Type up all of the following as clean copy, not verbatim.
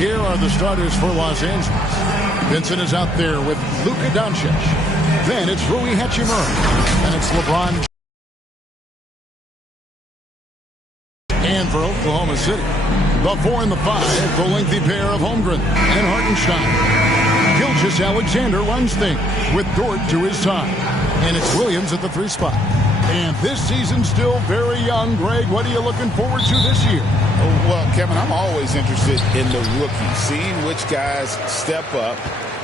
Here are the starters for Los Angeles. Vincent is out there with Luka Doncic. Then it's Rui Hachimura. Then it's LeBron. And for Oklahoma City, the 4 and the 5, the lengthy pair of Holmgren and Hartenstein. Gilgeous Alexander runs things with Dort to his side. And it's Williams at the 3 spot. And this season's still very young. Greg, what are you looking forward to this year? Well, Kevin, I'm always interested in the rookies, seeing which guys step up.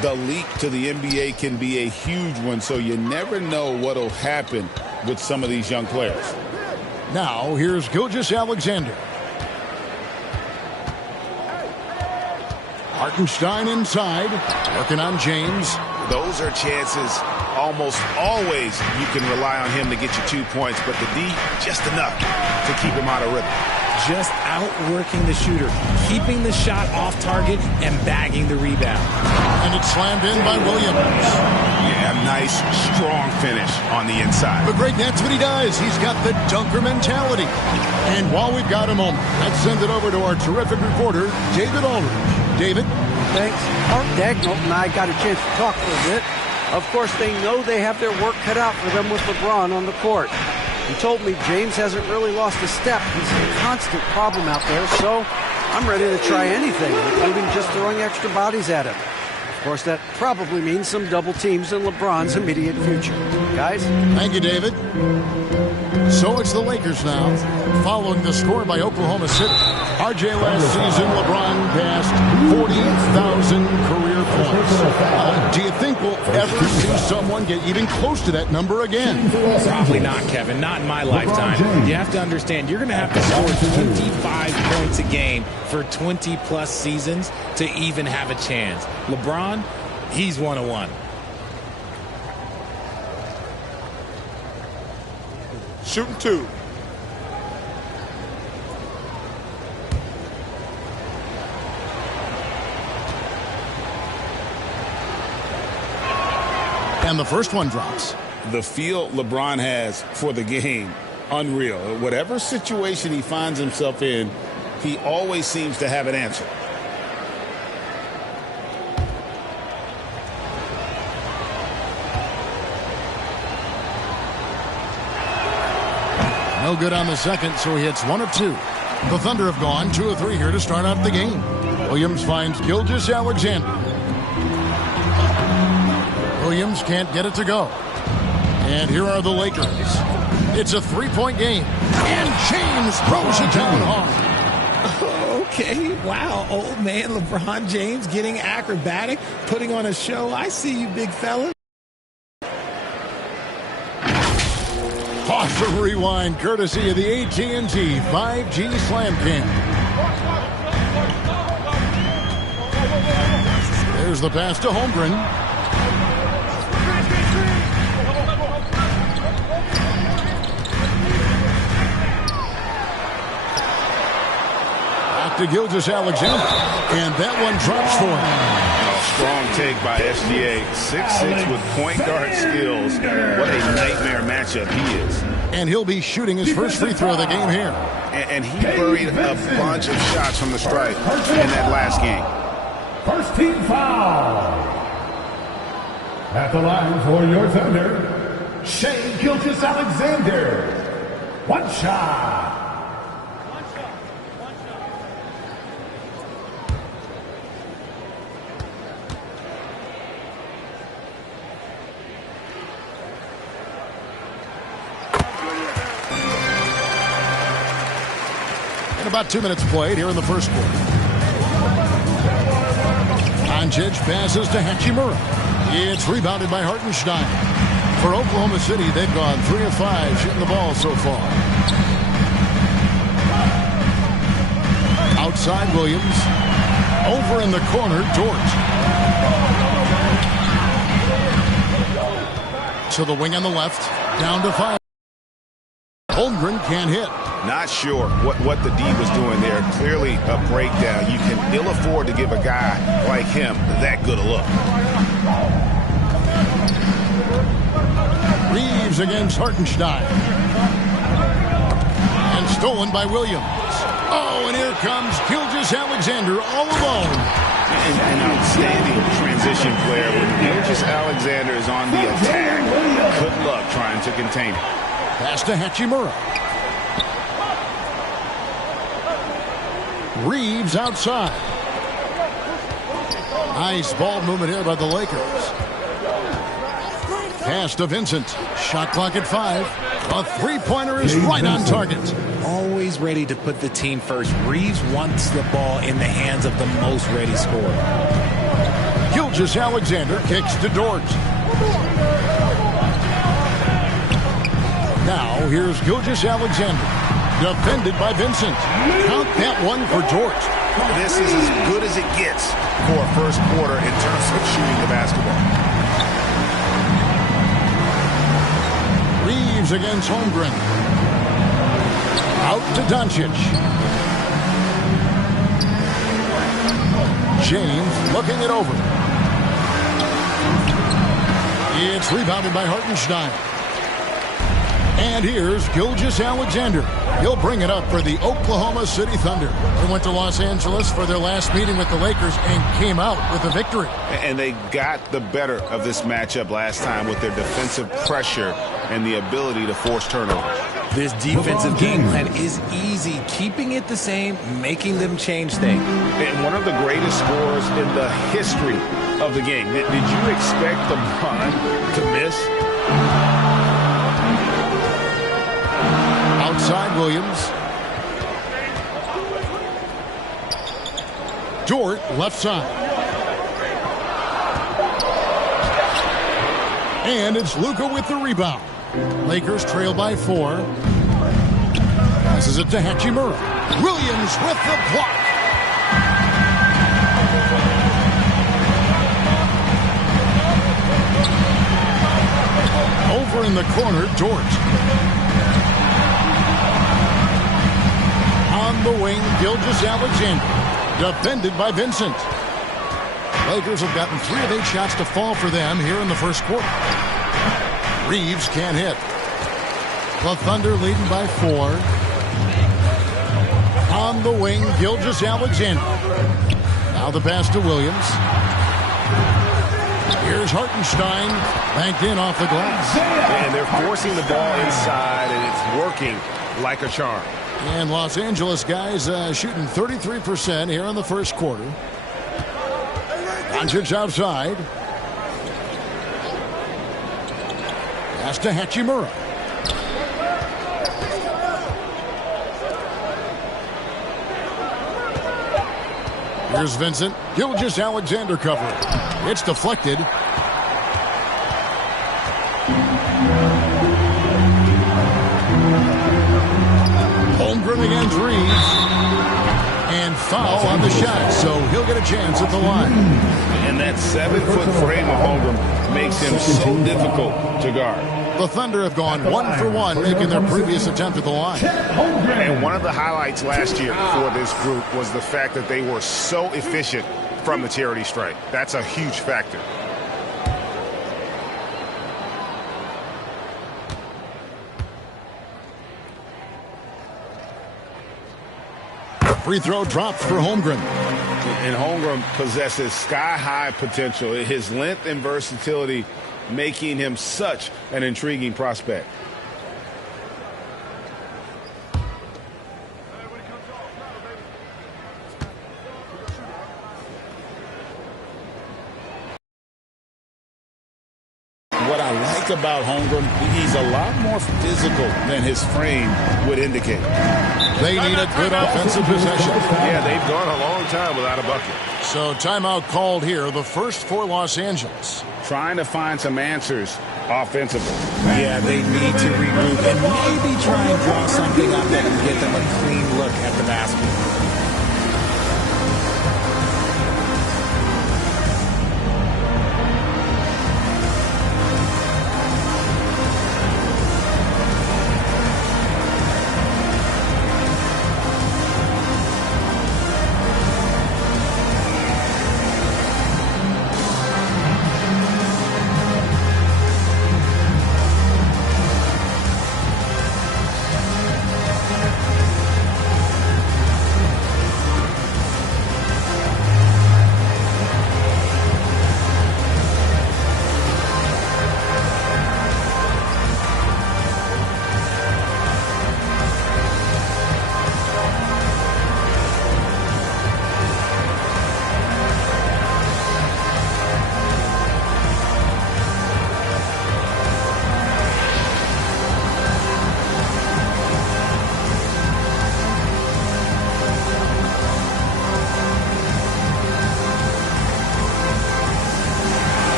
The leap to the NBA can be a huge one, so you never know what will happen with some of these young players. Now, here's Gilgeous Alexander. Hartenstein inside, working on James. Those are chances almost always you can rely on him to get you 2 points, but the D, just enough to keep him out of rhythm. Just outworking the shooter, keeping the shot off target, and bagging the rebound. And it's slammed in by Williams. Yeah, nice, strong finish on the inside. But Greg, that's what he does. He's got the dunker mentality. And while we've got a moment, let's send it over to our terrific reporter, David Aldridge. David? Thanks. Mark Dagnall and I got a chance to talk for a bit. Of course, they know they have their work cut out for them with LeBron on the court. He told me James hasn't really lost a step. He's a constant problem out there, so I'm ready to try anything, including just throwing extra bodies at him. Of course, that probably means some double teams in LeBron's immediate future. Guys? Thank you, David. So it's the Lakers now, following the score by Oklahoma City. RJ last season, LeBron passed 40,000 career points. Do you think we'll ever see someone get even close to that number again? Probably not, Kevin. Not in my lifetime. You have to understand, you're going to have to score 25 points a game for 20-plus seasons to even have a chance. LeBron, he's 101. Shooting 2. And the first one drops. The feel LeBron has for the game, unreal. Whatever situation he finds himself in, he always seems to have an answer. No good on the second, so he hits 1 of 2. The Thunder have gone 2 of 3 here to start out the game. Williams finds Gilgeous Alexander. Williams can't get it to go. And here are the Lakers. It's a 3-point game. And James throws it down hard. Okay, wow. Old man LeBron James getting acrobatic, putting on a show. I see you, big fella. Awesome rewind, courtesy of the AT&T 5G Slam Cam. There's the pass to Holmgren. Back to Gilgeous Alexander, and that one drops for him. Strong take by SGA. 6'6" with point guard skills. What a nightmare matchup he is. And he'll be shooting his first free throw of the game here. And he buried a bunch of shots from the stripe in that last game. First team foul. At the line for your Thunder, Shai Gilgeous-Alexander. One shot. About 2 minutes played here in the first quarter. Doncic passes to Hachimura. It's rebounded by Hartenstein. For Oklahoma City, they've gone 3 of 5 shooting the ball so far. Outside Williams. Over in the corner, Dort. To the wing on the left. Down to 5. Holmgren can't hit. Not sure what the D was doing there. Clearly a breakdown. You can ill afford to give a guy like him that good a look. Reeves against Hartenstein. And stolen by Williams. Oh, and here comes Gilgeous-Alexander all alone. An outstanding transition player. When Gilgeous-Alexander is on the attack, good luck trying to contain it. Pass to Hachimura. Reeves outside. Nice ball movement here by the Lakers. Pass to Vincent. Shot clock at 5. A three-pointer is right on target. Always ready to put the team first. Reeves wants the ball in the hands of the most ready scorer. Gilgeous-Alexander kicks to Dort. Now here's Gilgeous-Alexander. Defended by Vincent. Count that one for Dort. This is as good as it gets for a first quarter in terms of shooting the basketball. Reeves against Holmgren. Out to Doncic. James looking it over. It's rebounded by Hartenstein. And here's Gilgeous-Alexander. He'll bring it up for the Oklahoma City Thunder. They went to Los Angeles for their last meeting with the Lakers and came out with a victory. And they got the better of this matchup last time with their defensive pressure and the ability to force turnovers. This defensive game plan is easy. Keeping it the same, making them change things. And one of the greatest scorers in the history of the game. Did you expect LeBron to miss? Outside Williams. Dort left side. And it's Luka with the rebound. Lakers trail by 4. Passes it to Hachimura. Williams with the block. Over in the corner, Dort. On the wing, Gilgeous-Alexander. Defended by Vincent. Lakers have gotten 3 of 8 shots to fall for them here in the first quarter. Reeves can't hit. The Thunder leading by 4. On the wing, Gilgeous-Alexander. Now the pass to Williams. Here's Hartenstein, banked in off the glass. And they're forcing the ball inside, and it's working like a charm. And Los Angeles guys shooting 33% here in the first quarter. Doncic outside. Pass to Hachimura. Here's Vincent. Gilgeous-Alexander covering. It's deflected. Holmgren against Reeves. And foul on the shot, so he'll get a chance at the line. And that 7-foot frame of Holmgren makes him so difficult to guard. The Thunder have gone 1 for 1, making their previous attempt at the line. And one of the highlights last year for this group was the fact that they were so efficient from the charity stripe. That's a huge factor. Free throw drops for Holmgren. And Holmgren possesses sky-high potential. His length and versatility making him such an intriguing prospect. What I like about Holmgren, he's a lot more physical than his frame would indicate. They need a good offensive possession. Yeah, they've gone a long time without a bucket. So timeout called here, the first for Los Angeles. Trying to find some answers offensively. Yeah, they need to regroup and maybe try and draw something up that can get them a clean look at the basket.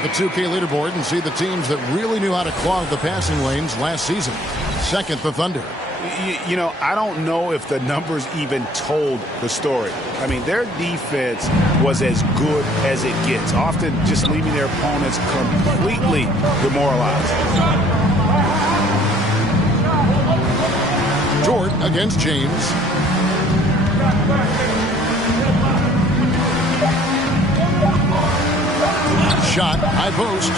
at the 2K leaderboard and see the teams that really knew how to clog the passing lanes last season. Second, the Thunder. You know, I don't know if the numbers even told the story. I mean, their defense was as good as it gets, often just leaving their opponents completely demoralized. Dort against James. Shot, high post.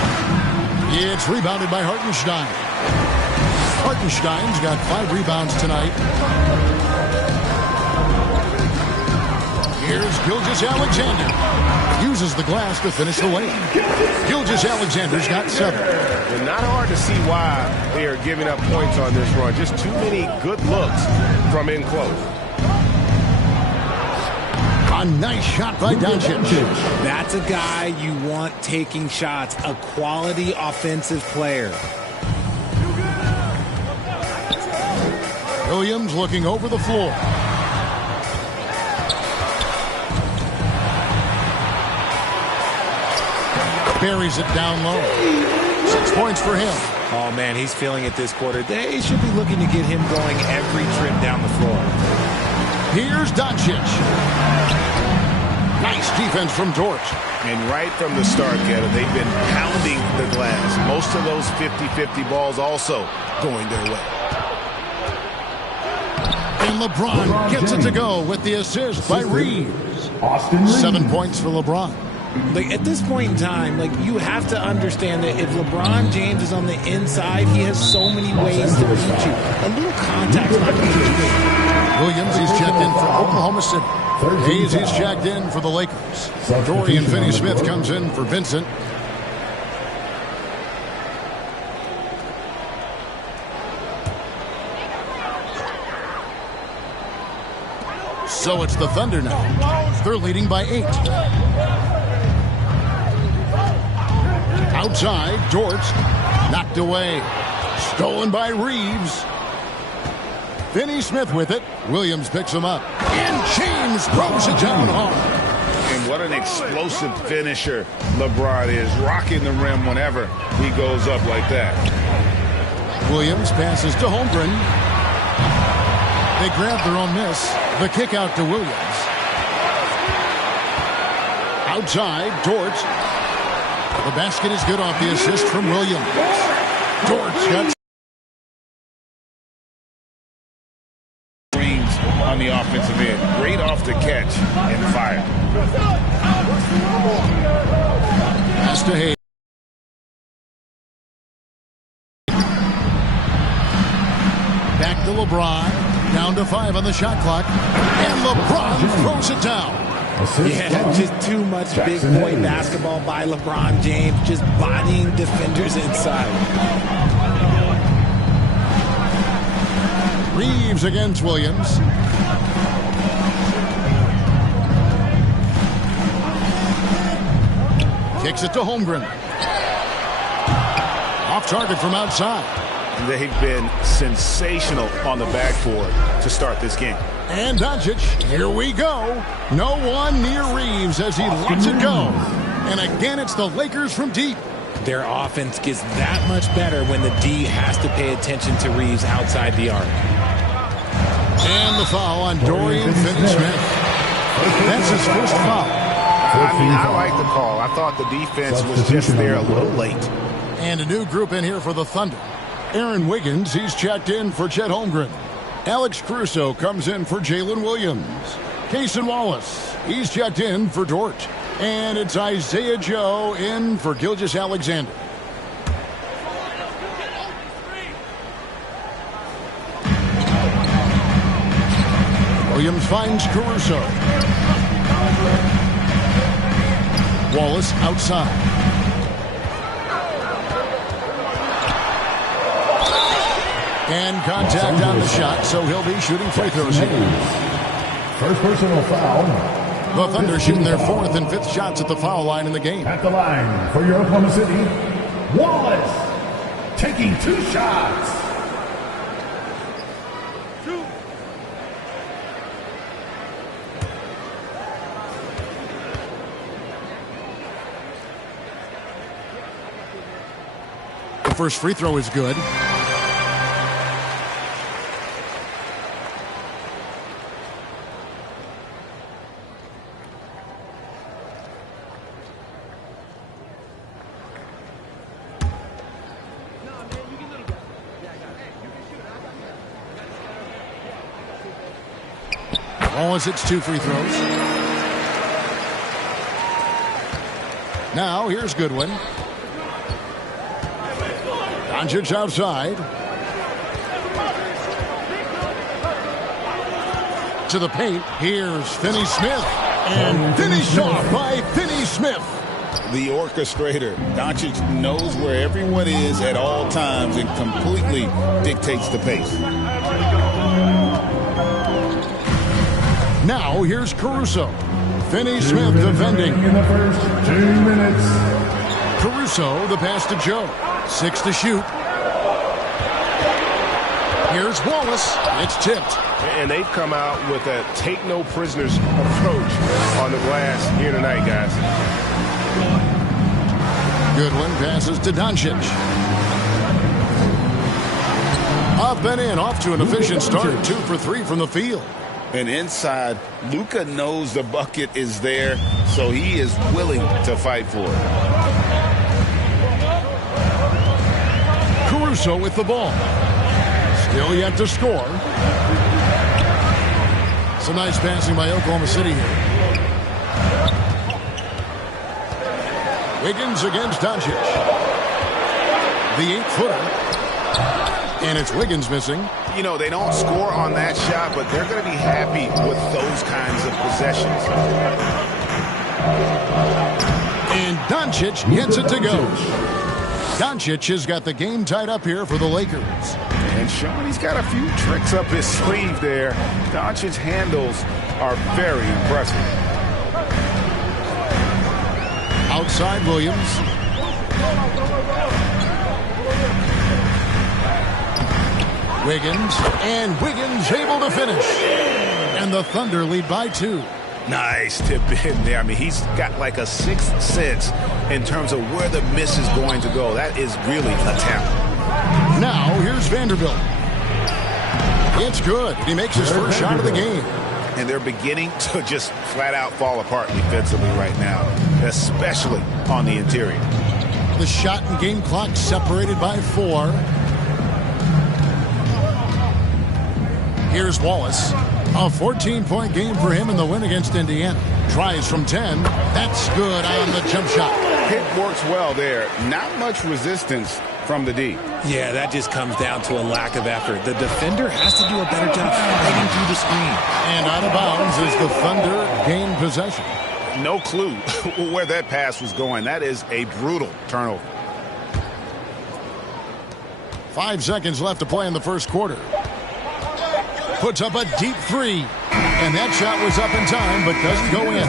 It's rebounded by Hartenstein. Hartenstein's got 5 rebounds tonight. Here's Gilgeous-Alexander. Uses the glass to finish the lane. Gilgeous-Alexander's got 7. And not hard to see why they are giving up points on this run. Just too many good looks from in close. A nice shot by Doncic. That's a guy you want taking shots, a quality offensive player. Williams looking over the floor. Buries it down low. 6 points for him. Oh, man, he's feeling it this quarter. They should be looking to get him going every trip down the floor. Here's Doncic. Nice defense from Dort. And right from the start, Kevin, they've been pounding the glass. Most of those 50-50 balls also going their way. And LeBron gets it to go with the assist by Reeves. 7 points for LeBron. Like, at this point in time, like, you have to understand that if LeBron James is on the inside, he has so many ways to beat you. A little contact is not going to get you good. Williams, he's checked in for Oklahoma City. Hayes, he's checked in for the Lakers. Dorian Finney-Smith comes in for Vincent. So it's the Thunder now. They're leading by 8. Outside, Dort. Knocked away. Stolen by Reeves. Finney-Smith with it. Williams picks him up. And James throws it down hard. And what an explosive finisher LeBron is, rocking the rim whenever he goes up like that. Williams passes to Holmgren. They grab their own miss. The kick out to Williams. Outside, Dort. The basket is good off the assist from Williams. Dort's got on the offensive end. Great off the catch and fire. Pass to Hayes. Back to LeBron. Down to 5 on the shot clock. And LeBron throws it down. Yeah, just too much big boy basketball by LeBron James, just bodying defenders inside. Reeves against Williams. Kicks it to Holmgren. Off target from outside. They've been sensational on the backboard to start this game. And Doncic, here we go. No one near Reeves as he lets it go. And again, it's the Lakers from deep. Their offense gets that much better when the D has to pay attention to Reeves outside the arc. And the foul on Dorian Finney-Smith. That's his first foul. I like the call. I thought the defense was just there a little late. And a new group in here for the Thunder. Aaron Wiggins, he's checked in for Chet Holmgren. Alex Caruso comes in for Jalen Williams. Cason Wallace, he's checked in for Dort. And it's Isaiah Joe in for Gilgeous-Alexander. Williams finds Caruso. Wallace outside. And contact on the shot, so he'll be shooting free throws here. First personal foul. The Thunder shooting their 4th and 5th shots at the foul line in the game. At the line for your Oklahoma City, Wallace taking 2 shots. first free throw is good. Wallace hits 2 free throws. Now here's Goodwin. Doncic outside. To the paint. Here's Finney Smith. And finished off by Finney Smith. The orchestrator. Doncic knows where everyone is at all times and completely dictates the pace. Now here's Caruso. Finney Smith defending. In the first 2 minutes. Caruso, the pass to Joe. 6 to shoot. Here's Wallace. It's tipped. And they've come out with a take-no-prisoners approach on the glass here tonight, guys. Goodwin passes to Doncic. Up and in, off to an efficient start. 2 for 3 from the field. And inside, Luka knows the bucket is there, so he is willing to fight for it. Caruso with the ball. Still yet to score. Some nice passing by Oklahoma City here. Wiggins against Doncic. The 8-footer. And it's Wiggins missing. You know, they don't score on that shot, but they're going to be happy with those kinds of possessions. And Doncic gets it to go. Doncic has got the game tied up here for the Lakers. And Sean, he's got a few tricks up his sleeve there. Doncic's handles are very impressive. Outside Williams. Wiggins, and Wiggins able to finish. And the Thunder lead by 2. Nice tip in there. I mean, he's got like a sixth sense in terms of where the miss is going to go. That is really a talent. Now, here's Vanderbilt. It's good. He makes his first shot of the game. And they're beginning to just flat out fall apart defensively right now, especially on the interior. The shot and game clock separated by 4. Here's Wallace. A 14-point game for him in the win against Indiana. Tries from 10. That's good on the jump shot. Hit works well there. Not much resistance from the D. Yeah, that just comes down to a lack of effort. The defender has to do a better job fighting through the screen. And out of bounds as the Thunder gain possession. No clue where that pass was going. That is a brutal turnover. 5 seconds left to play in the first quarter. Puts up a deep 3. And that shot was up in time, but doesn't go in.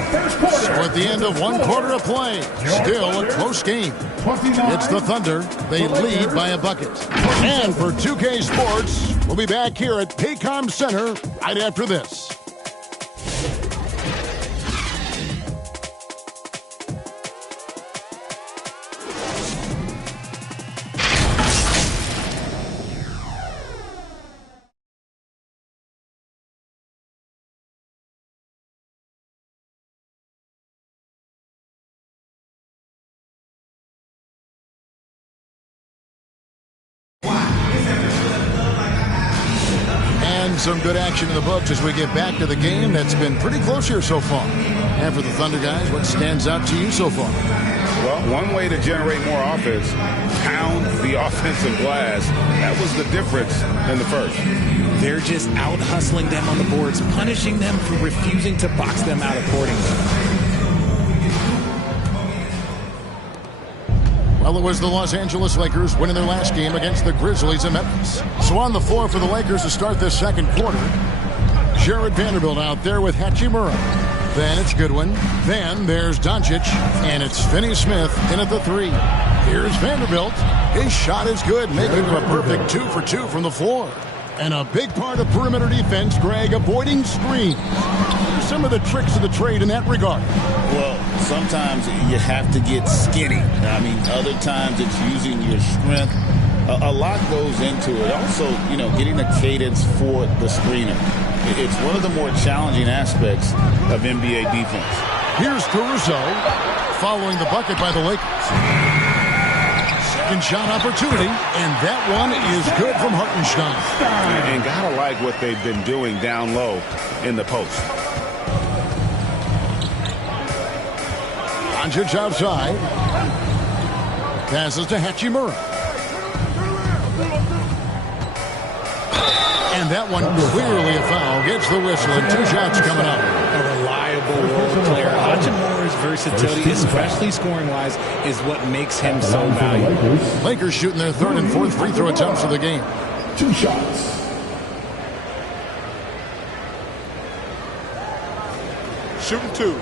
So at the end of 1 quarter of play, still a close game. It's the Thunder. They lead by a bucket. And for 2K Sports, we'll be back here at Paycom Center right after this. Some good action in the books as we get back to the game that's been pretty close here so far. And for the Thunder guys, what stands out to you so far? Well, one way to generate more offense, pound the offensive glass. That was the difference in the first. They're just out hustling them on the boards, punishing them for refusing to box them out accordingly. Well, it was the Los Angeles Lakers winning their last game against the Grizzlies in Memphis. So on the floor for the Lakers to start this second quarter, Jared Vanderbilt out there with Hachimura. Then it's Goodwin. Then there's Doncic. And it's Finney Smith in at the 3. Here's Vanderbilt. His shot is good, making him a perfect 2 for 2 from the floor. And a big part of perimeter defense, Greg, avoiding screens. Here's some of the tricks of the trade in that regard. Well, sometimes you have to get skinny. I mean, other times it's using your strength A lot goes into it. Also, getting a cadence for the screener. It's one of the more challenging aspects of NBA defense. Here's Caruso following the bucket by the Lakers. Second shot opportunity, and that one is good from Hartenstein. And gotta like what they've been doing down low in the post. Doncic outside. Passes to Hachimura. And that one clearly a foul. Gets the whistle, and 2 shots coming up. A reliable role player. Hachimura's versatility, especially scoring-wise, is what makes him so valuable. Lakers shooting their 3rd and 4th free throw attempts of the game. 2 shots. Shooting 2.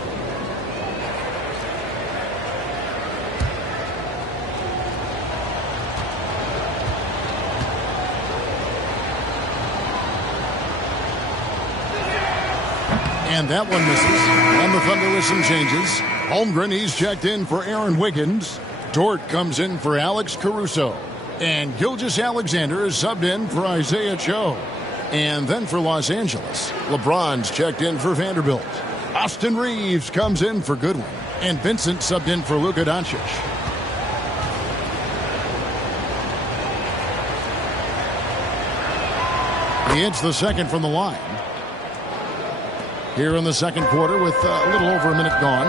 And that one misses. And the Thunder with some changes. Holmgren, he's checked in for Aaron Wiggins. Dort comes in for Alex Caruso. And Gilgeous-Alexander is subbed in for Isaiah Joe. And then for Los Angeles, LeBron's checked in for Vanderbilt. Austin Reeves comes in for Goodwin. And Vincent subbed in for Luka Doncic. He hits the second from the line. Here in the second quarter with a little over a minute gone.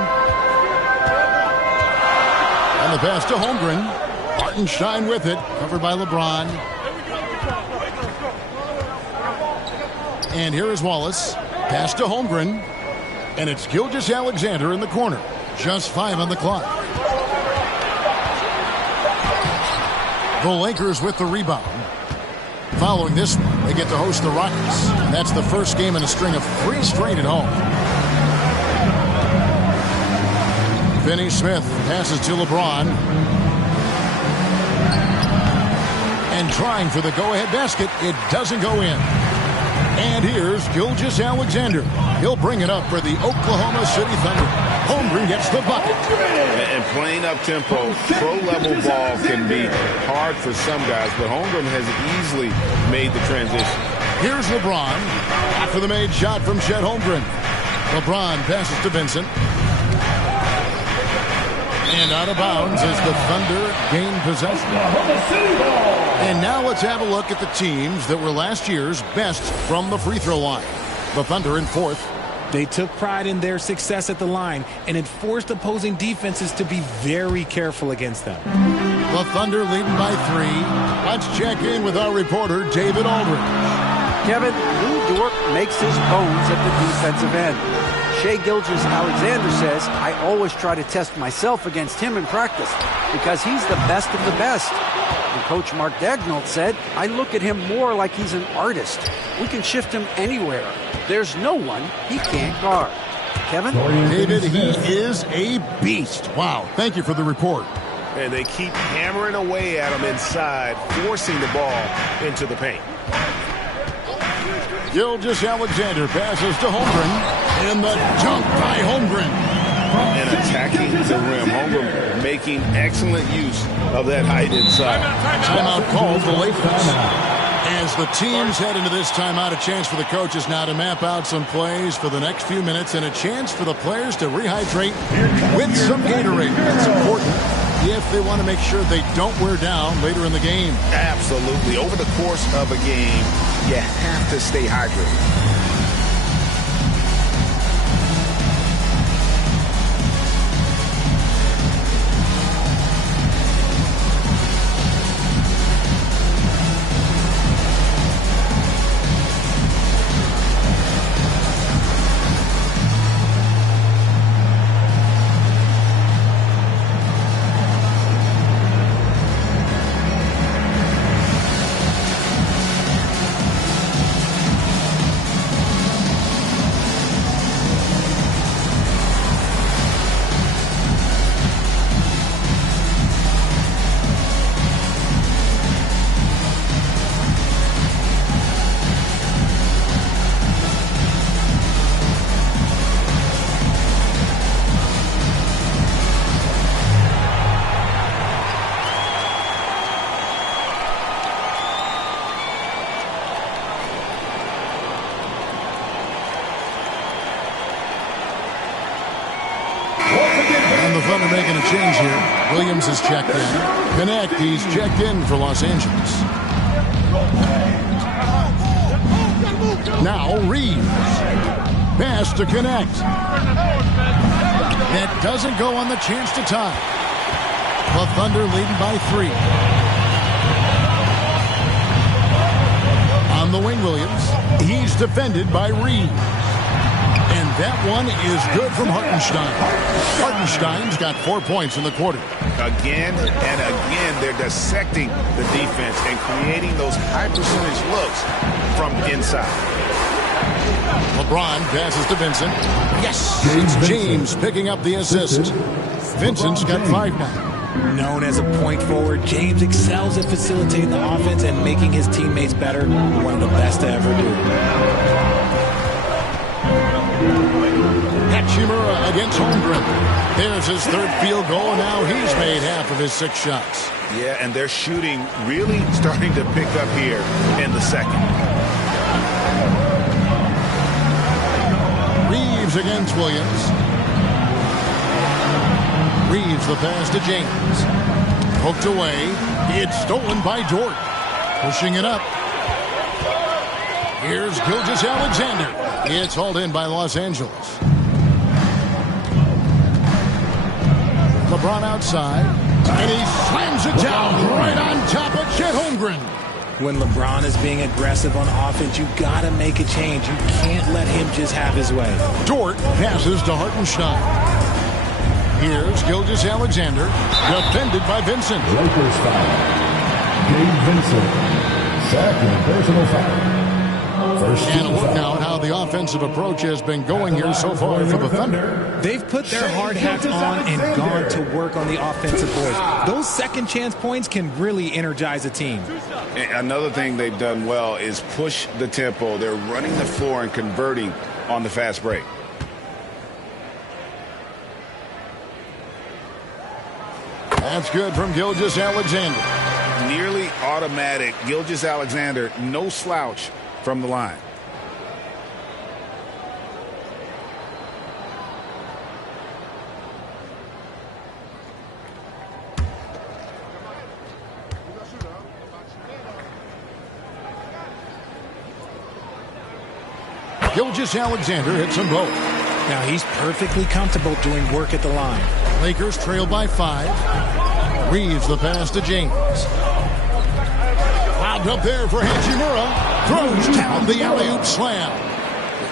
And the pass to Holmgren. Hartenstein with it, covered by LeBron. And here is Wallace. Pass to Holmgren. And it's Gilgeous-Alexander in the corner. Just 5 on the clock. The Lakers with the rebound. Following this one, they get to host the Rockets. And that's the first game in a string of 3 straight at home. Finney Smith passes to LeBron. And trying for the go-ahead basket, it doesn't go in. And here's Gilgeous-Alexander. He'll bring it up for the Oklahoma City Thunder. Holmgren gets the bucket. And playing up-tempo, pro-level ball can be hard for some guys, but Holmgren has easily made the transition. Here's LeBron. After the made shot from Chet Holmgren. LeBron passes to Vincent. And out of bounds as the Thunder gain possession. And now let's have a look at the teams that were last year's best from the free throw line. The Thunder in 4th. They took pride in their success at the line, and it forced opposing defenses to be very careful against them. The Thunder leading by 3. Let's check in with our reporter, David Aldridge. Kevin, Lou Dort makes his bones at the defensive end. Shai Gilgeous-Alexander says, I always try to test myself against him in practice because he's the best of the best. And Coach Mark Daigneault said, I look at him more like he's an artist. We can shift him anywhere. There's no one he can't guard. Kevin? David, he is a beast. Wow, thank you for the report. And they keep hammering away at him inside, forcing the ball into the paint. Gilgeous-Alexander passes to Holmgren. And the dunk by Holmgren. And attacking the rim. Holmgren making excellent use of that height inside. Timeout called the Lakers. As the teams head into this timeout, a chance for the coaches now to map out some plays for the next few minutes and a chance for the players to rehydrate with some Gatorade. That's important if they want to make sure they don't wear down later in the game. Absolutely. Over the course of a game, you have to stay hydrated. Thunder making a change here. Williams is checked in. Connect, he's checked in for Los Angeles. Now Reeves. Pass to Connect. That doesn't go on the chance to tie. The Thunder leading by 3. On the wing, Williams. He's defended by Reeves. And that one is good from Hartenstein. Hartenstein's got 4 points in the quarter. Again and again, they're dissecting the defense and creating those high percentage looks from inside. LeBron passes to Vincent. Yes! It's James picking up the assist. Vincent's got 5 now. Known as a point forward, James excels at facilitating the offense and making his teammates better. One of the best to ever do. Hachimura against Holmgren. There's his 3rd field goal, and now he's made half of his 6 shots. Yeah, and their shooting really starting to pick up here in the second. Reeves against Williams. Reeves the pass to James. Poked away. It's stolen by Dort. Pushing it up. Here's Gilgeous-Alexander. It's hauled in by Los Angeles. LeBron outside. And he slams it down right on top of Chet Holmgren. When LeBron is being aggressive on offense, you got to make a change. You can't let him just have his way. Dort passes to Hartenstein. Here's Gilgeous-Alexander, defended by Vincent. Lakers foul. Gabe Vincent. Second personal foul. First And a look now at how the offensive approach has been going here so far for the Thunder. They've put their hard hats on and gone to work on the offensive boards. Those second chance points can really energize a team. Another thing they've done well is push the tempo. They're running the floor and converting on the fast break. That's good from Gilgeous-Alexander. Nearly automatic. Gilgeous-Alexander, no slouch from the line. Gilgeous-Alexander hits them both. Now he's perfectly comfortable doing work at the line. Lakers trail by 5. Reeves the pass to James. Lobbed up there for Hachimura. Throws down the alley-oop slam.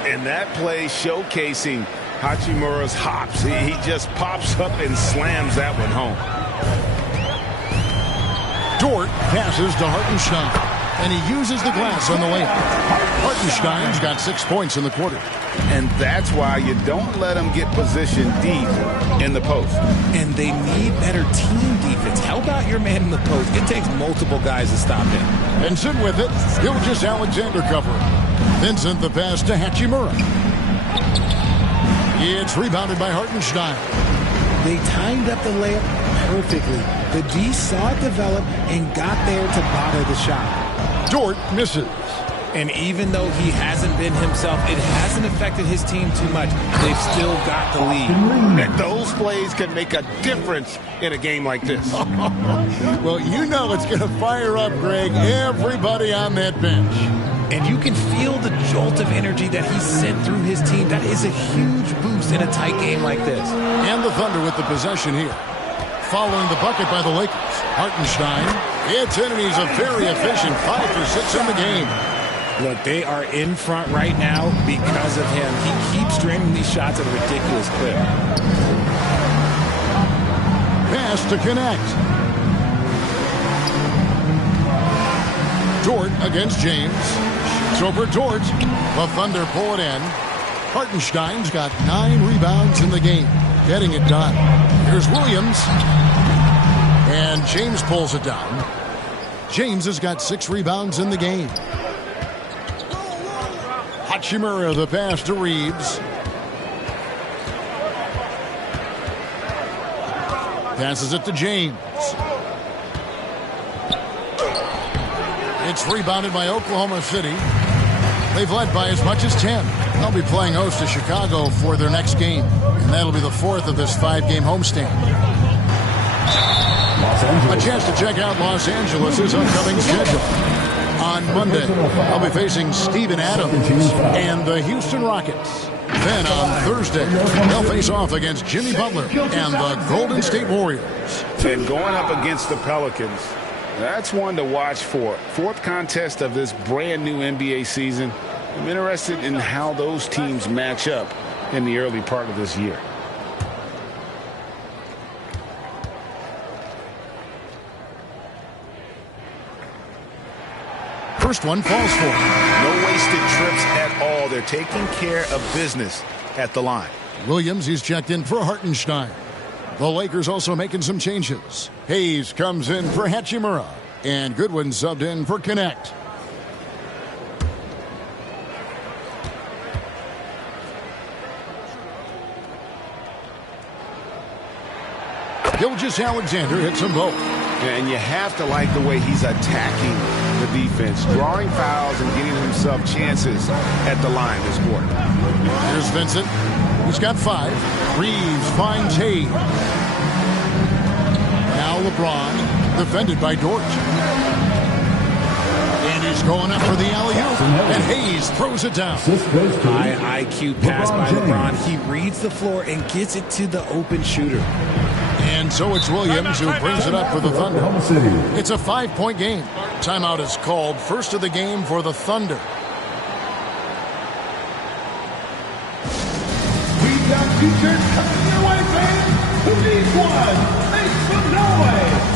And that play showcasing Hachimura's hops. He just pops up and slams that one home. Dort passes to Hartenstein. And he uses the glass on the layup. Hartenstein's got 6 points in the quarter. And that's why you don't let them get positioned deep in the post. And they need better team defense. Help out your man in the post. It takes multiple guys to stop him. Vincent with it. Gilgeous-Alexander covering. Vincent the pass to Hachimura. It's rebounded by Hartenstein. They timed up the layup perfectly. The D saw it develop and got there to bother the shot. Dort misses. And even though he hasn't been himself, it hasn't affected his team too much. They've still got the lead. And those plays can make a difference in a game like this. Well, you know it's going to fire up, Greg, everybody on that bench. And you can feel the jolt of energy that he sent through his team. That is a huge boost in a tight game like this. And the Thunder with the possession here. Following the bucket by the Lakers. Hartenstein gets in, and he's a very efficient 5 for 6 in the game. Look, they are in front right now because of him. He keeps draining these shots at a ridiculous clip. Pass to Connect. Dort against James. It's over Dort. The Thunder pull it in. Hartenstein's got 9 rebounds in the game. Getting it done. Here's Williams. And James pulls it down. James has got 6 rebounds in the game. Hachimura the pass to Reeves. Passes it to James. It's rebounded by Oklahoma City. They've led by as much as 10. They'll be playing host to Chicago for their next game, and that'll be the fourth of this 5-game homestand. A chance to check out Los Angeles' upcoming schedule. On Monday, they'll be facing Steven Adams and the Houston Rockets. Then on Thursday, they'll face off against Jimmy Butler and the Golden State Warriors. And going up against the Pelicans, that's one to watch for. Fourth contest of this brand new NBA season. I'm interested in how those teams match up in the early part of this year. First one falls for. No wasted trips at all. They're taking care of business at the line. Williams, he's checked in for Hartenstein. The Lakers also making some changes. Hayes comes in for Hachimura, and Goodwin subbed in for Connect. Gilgeous-Alexander hits them both. And you have to like the way he's attacking the defense, drawing fouls and getting himself chances at the line this quarter. Here's Vincent. He's got 5. Reeves finds Hayes. Now LeBron, defended by Dort. And he's going up for the alley-oop. And Hayes throws it down. High IQ pass by LeBron. He reads the floor and gets it to the open shooter. And so it's Williams who brings it up for the Thunder. It's a 5-point game. Timeout is called. First of the game for the Thunder. We've got features coming your way, fans. Who needs one? Make some noise.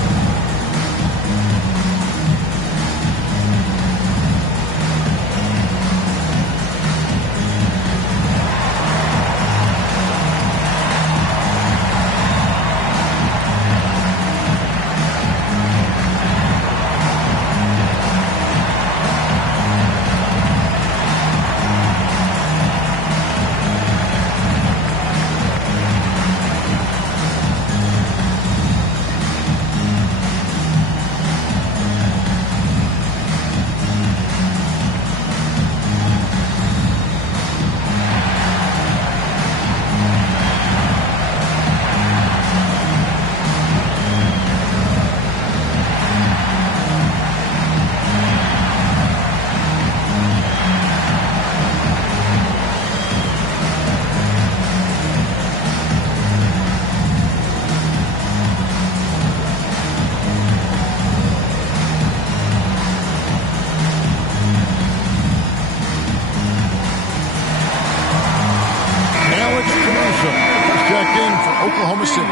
Oklahoma City.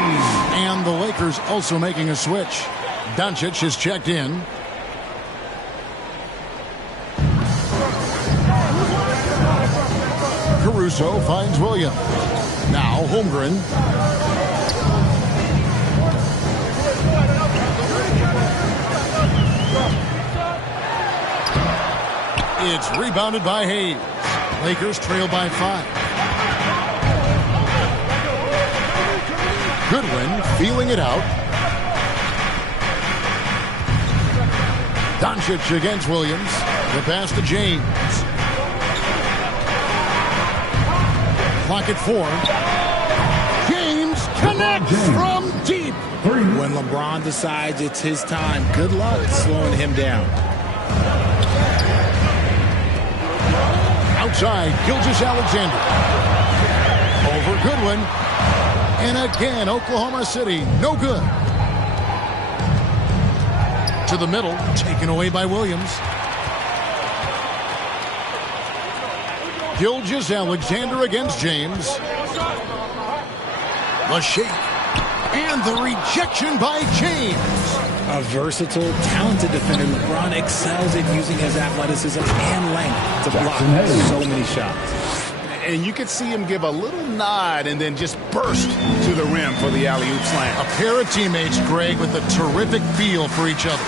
And the Lakers also making a switch. Doncic has checked in. Caruso finds Williams. Now Holmgren. It's rebounded by Hayes. Lakers trail by 5. Goodwin feeling it out. Doncic against Williams. The pass to James. Clock at 4. James connects from deep. When LeBron decides it's his time, good luck slowing him down. Outside, Gilgeous-Alexander. Over Goodwin. And again, Oklahoma City, no good. To the middle, taken away by Williams. Gilgeous-Alexander against James. The shake. And the rejection by James. A versatile, talented defender, LeBron excels at using his athleticism and length to block so many shots. And you could see him give a little nod and then just burst to the rim for the alley-oop slam. A pair of teammates, Greg, with a terrific feel for each other.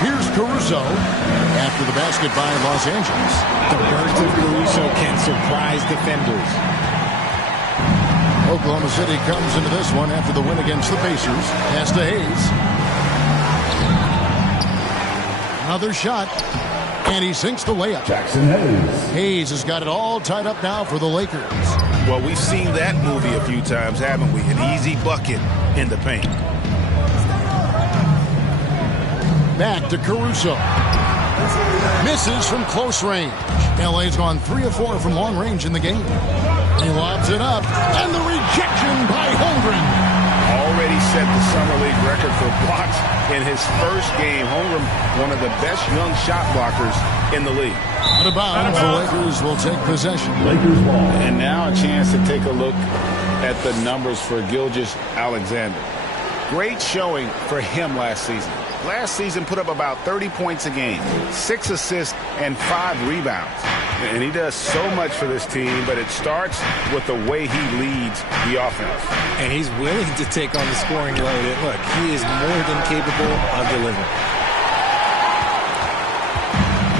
Here's Caruso after the basket by Los Angeles. The burst of Caruso can surprise defenders. Oklahoma City comes into this one after the win against the Pacers. Pass to Hayes. Another shot. And he sinks the layup. Jackson Hayes. Hayes has got it all tied up now for the Lakers. Well, we've seen that movie a few times, haven't we? An easy bucket in the paint. Back to Caruso. Misses from close range. LA's gone 3 of 4 from long range in the game. He lobs it up, and the rejection by Holmgren. Already set the Summer League record for blocks in his first game. Holmgren, one of the best young shot blockers in the league. Out of bounds, the Lakers will take possession. Lakers ball. And now a chance to take a look at the numbers for Gilgeous-Alexander. Great showing for him last season. Last season put up about 30 points a game, 6 assists, and 5 rebounds. And he does so much for this team, but it starts with the way he leads the offense. And he's willing to take on the scoring load. And look, he is more than capable of delivering.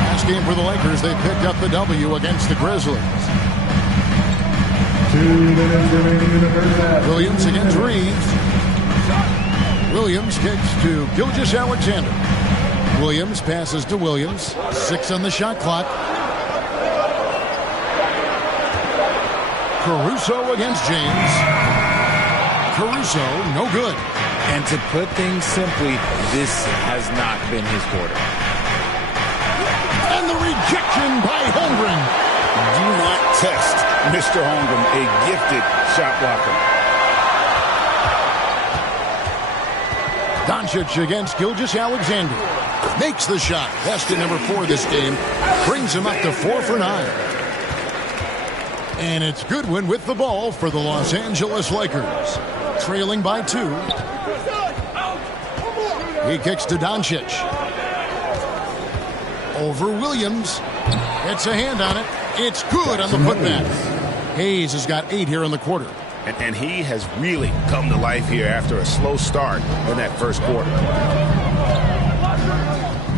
Last game for the Lakers, they picked up the W against the Grizzlies. 2 minutes remaining in the first half. Williams against Reeves. Williams kicks to Gilgeous-Alexander. Williams passes to Williams. 6 on the shot clock. Caruso against James. Caruso, no good. And to put things simply, this has not been his quarter. And the rejection by Holmgren. Do not test Mr. Holmgren, a gifted shot blocker. Doncic against Gilgeous-Alexander. Makes the shot. Best at number 4 this game. Brings him up to 4 for 9. And it's Goodwin with the ball for the Los Angeles Lakers. Trailing by 2. He kicks to Doncic. Over Williams. Gets a hand on it. It's good on the putback. Hayes has got 8 here in the quarter. And he has really come to life here after a slow start in that first quarter.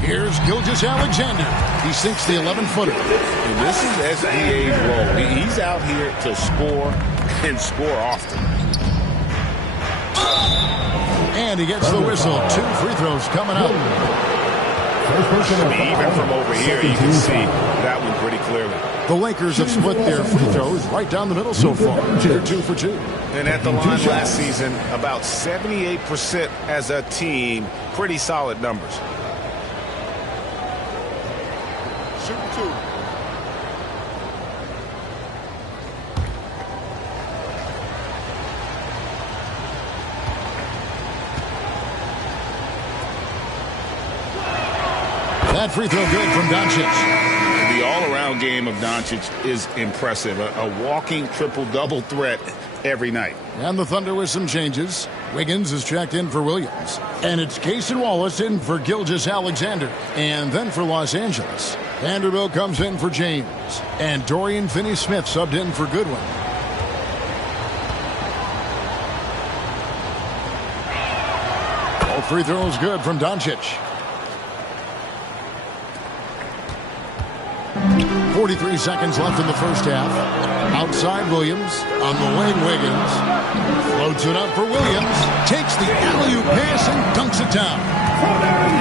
Here's Gilgeous-Alexander. He sinks the 11-footer. And this is SGA's role. He's out here to score and score often. And he gets the whistle. 2 free throws coming up. Even from over here, you can see that one pretty clearly. The Lakers have split their free throws right down the middle so far. They're 2 for 2. And at the line last season, about 78% as a team. Pretty solid numbers. Shoot 2. That free throw good from Doncic. The all-around game of Doncic is impressive. A walking triple-double threat every night. And the Thunder with some changes. Wiggins is checked in for Williams. And it's Cason Wallace in for Gilgeous-Alexander. And then for Los Angeles, Vanderbilt comes in for James. And Dorian Finney-Smith subbed in for Goodwin. All free throws good from Doncic. 43 seconds left in the first half. Outside Williams. On the wing, Wiggins. Floats it up for Williams. Takes the alley-oop pass and dunks it down.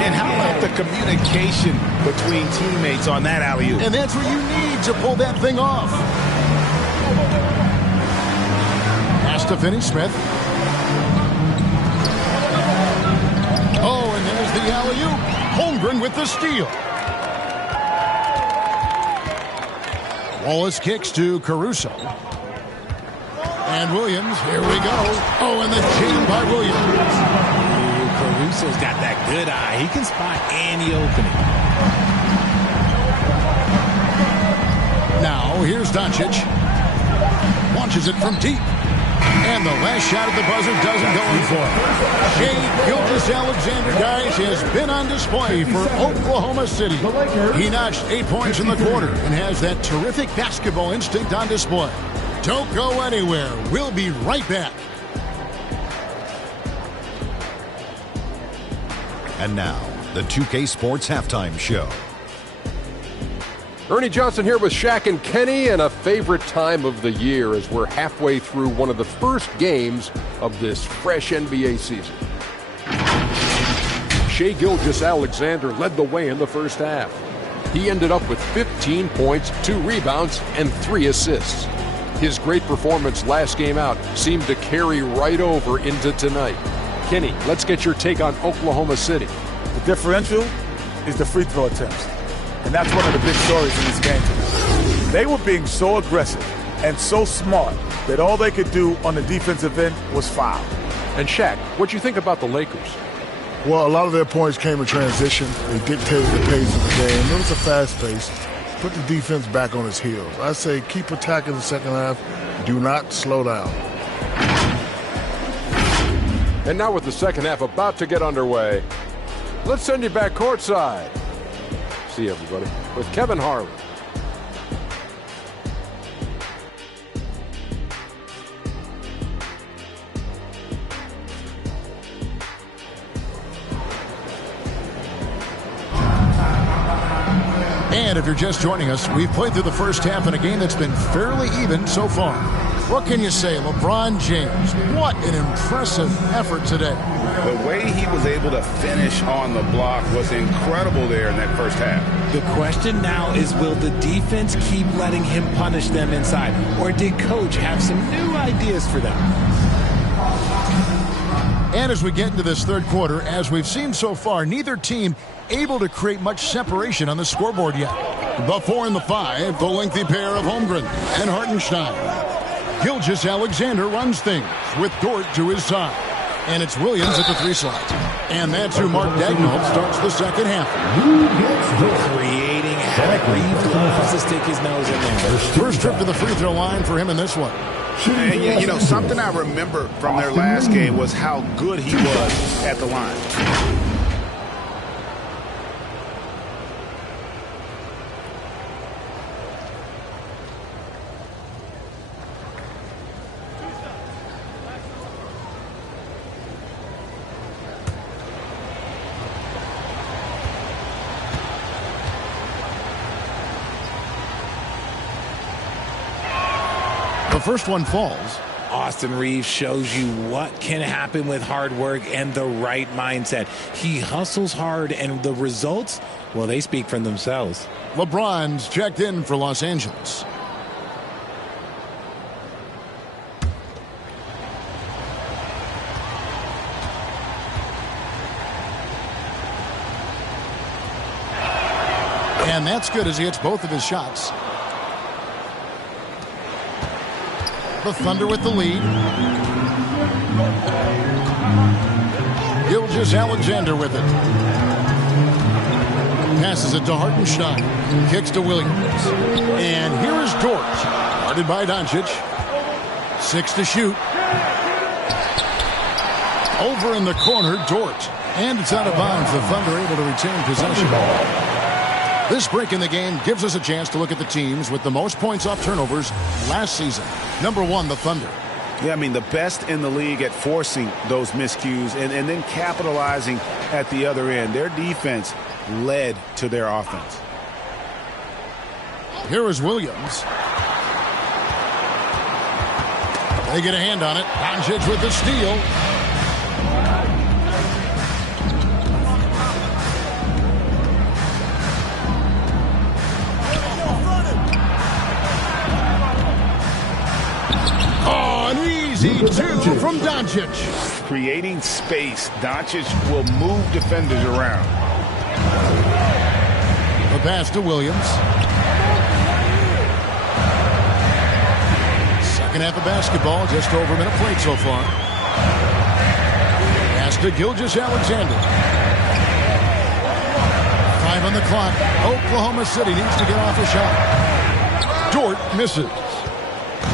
And how about the communication between teammates on that alley-oop? And that's what you need to pull that thing off. Pass to Finney-Smith. Oh, and there's the alley-oop. Holmgren with the steal. Wallace kicks to Caruso. And Williams, here we go. Oh, and the chain by Williams. Ooh, Caruso's got that good eye. He can spot any opening. Now, here's Doncic. Launches it from deep. And the last shot at the buzzer doesn't go in for it. Shai Gilgeous-Alexander, guys, has been on display for Oklahoma City. He notched 8 points in the quarter and has that terrific basketball instinct on display. Don't go anywhere. We'll be right back. And now, the 2K Sports Halftime Show. Ernie Johnson here with Shaq and Kenny, and a favorite time of the year as we're halfway through one of the first games of this fresh NBA season. Shai Gilgeous-Alexander led the way in the first half. He ended up with 15 points, 2 rebounds, and 3 assists. His great performance last game out seemed to carry right over into tonight. Kenny, let's get your take on Oklahoma City. The differential is the free throw attempts. And that's one of the big stories in this game tonight. They were being so aggressive and so smart that all they could do on the defensive end was foul. And Shaq, what do you think about the Lakers? Well, a lot of their points came in transition. They dictated the pace of the game. It was a fast pace. Put the defense back on its heels. I say keep attacking the second half. Do not slow down. And now with the second half about to get underway, let's send you back courtside. See you, everybody, with Kevin Harlan. And if you're just joining us, we've played through the first half in a game that's been fairly even so far. What can you say? LeBron James, what an impressive effort today. The way he was able to finish on the block was incredible there in that first half. The question now is, will the defense keep letting him punish them inside? Or did Coach have some new ideas for them? And as we get into this third quarter, as we've seen so far, neither team able to create much separation on the scoreboard yet. The 4 and the 5, the lengthy pair of Holmgren and Hartenstein. Gilgeous-Alexander runs things with Dort to his side. And it's Williams at the 3 slot. And that's who Mark Daigneault starts the second half. Creating havoc. Reeves loves to stick his nose in there. First trip to the free throw line for him in this one. And, you know, something I remember from their last game was how good he was at the line. The first one falls. Austin Reeves shows you what can happen with hard work and the right mindset. He hustles hard, and the results, well, they speak for themselves. LeBron's checked in for Los Angeles. And that's good as he hits both of his shots. The Thunder with the lead. Gilgeous-Alexander with it. Passes it to Hartenstein. Kicks to Williams. And here is Dort. Guarded by Doncic. 6 to shoot. Over in the corner, Dort. And it's out of bounds. The Thunder able to retain possession. This break in the game gives us a chance to look at the teams with the most points off turnovers last season. Number 1, the Thunder. Yeah, I mean, the best in the league at forcing those miscues and then capitalizing at the other end. Their defense led to their offense. Here is Williams. They get a hand on it. Doncic with the steal. Easy 2 from Doncic. Creating space. Doncic will move defenders around. The pass to Williams. Second half of basketball, just over a minute played so far. Pass to Gilgeous-Alexander. 5 on the clock. Oklahoma City needs to get off a shot. Dort misses.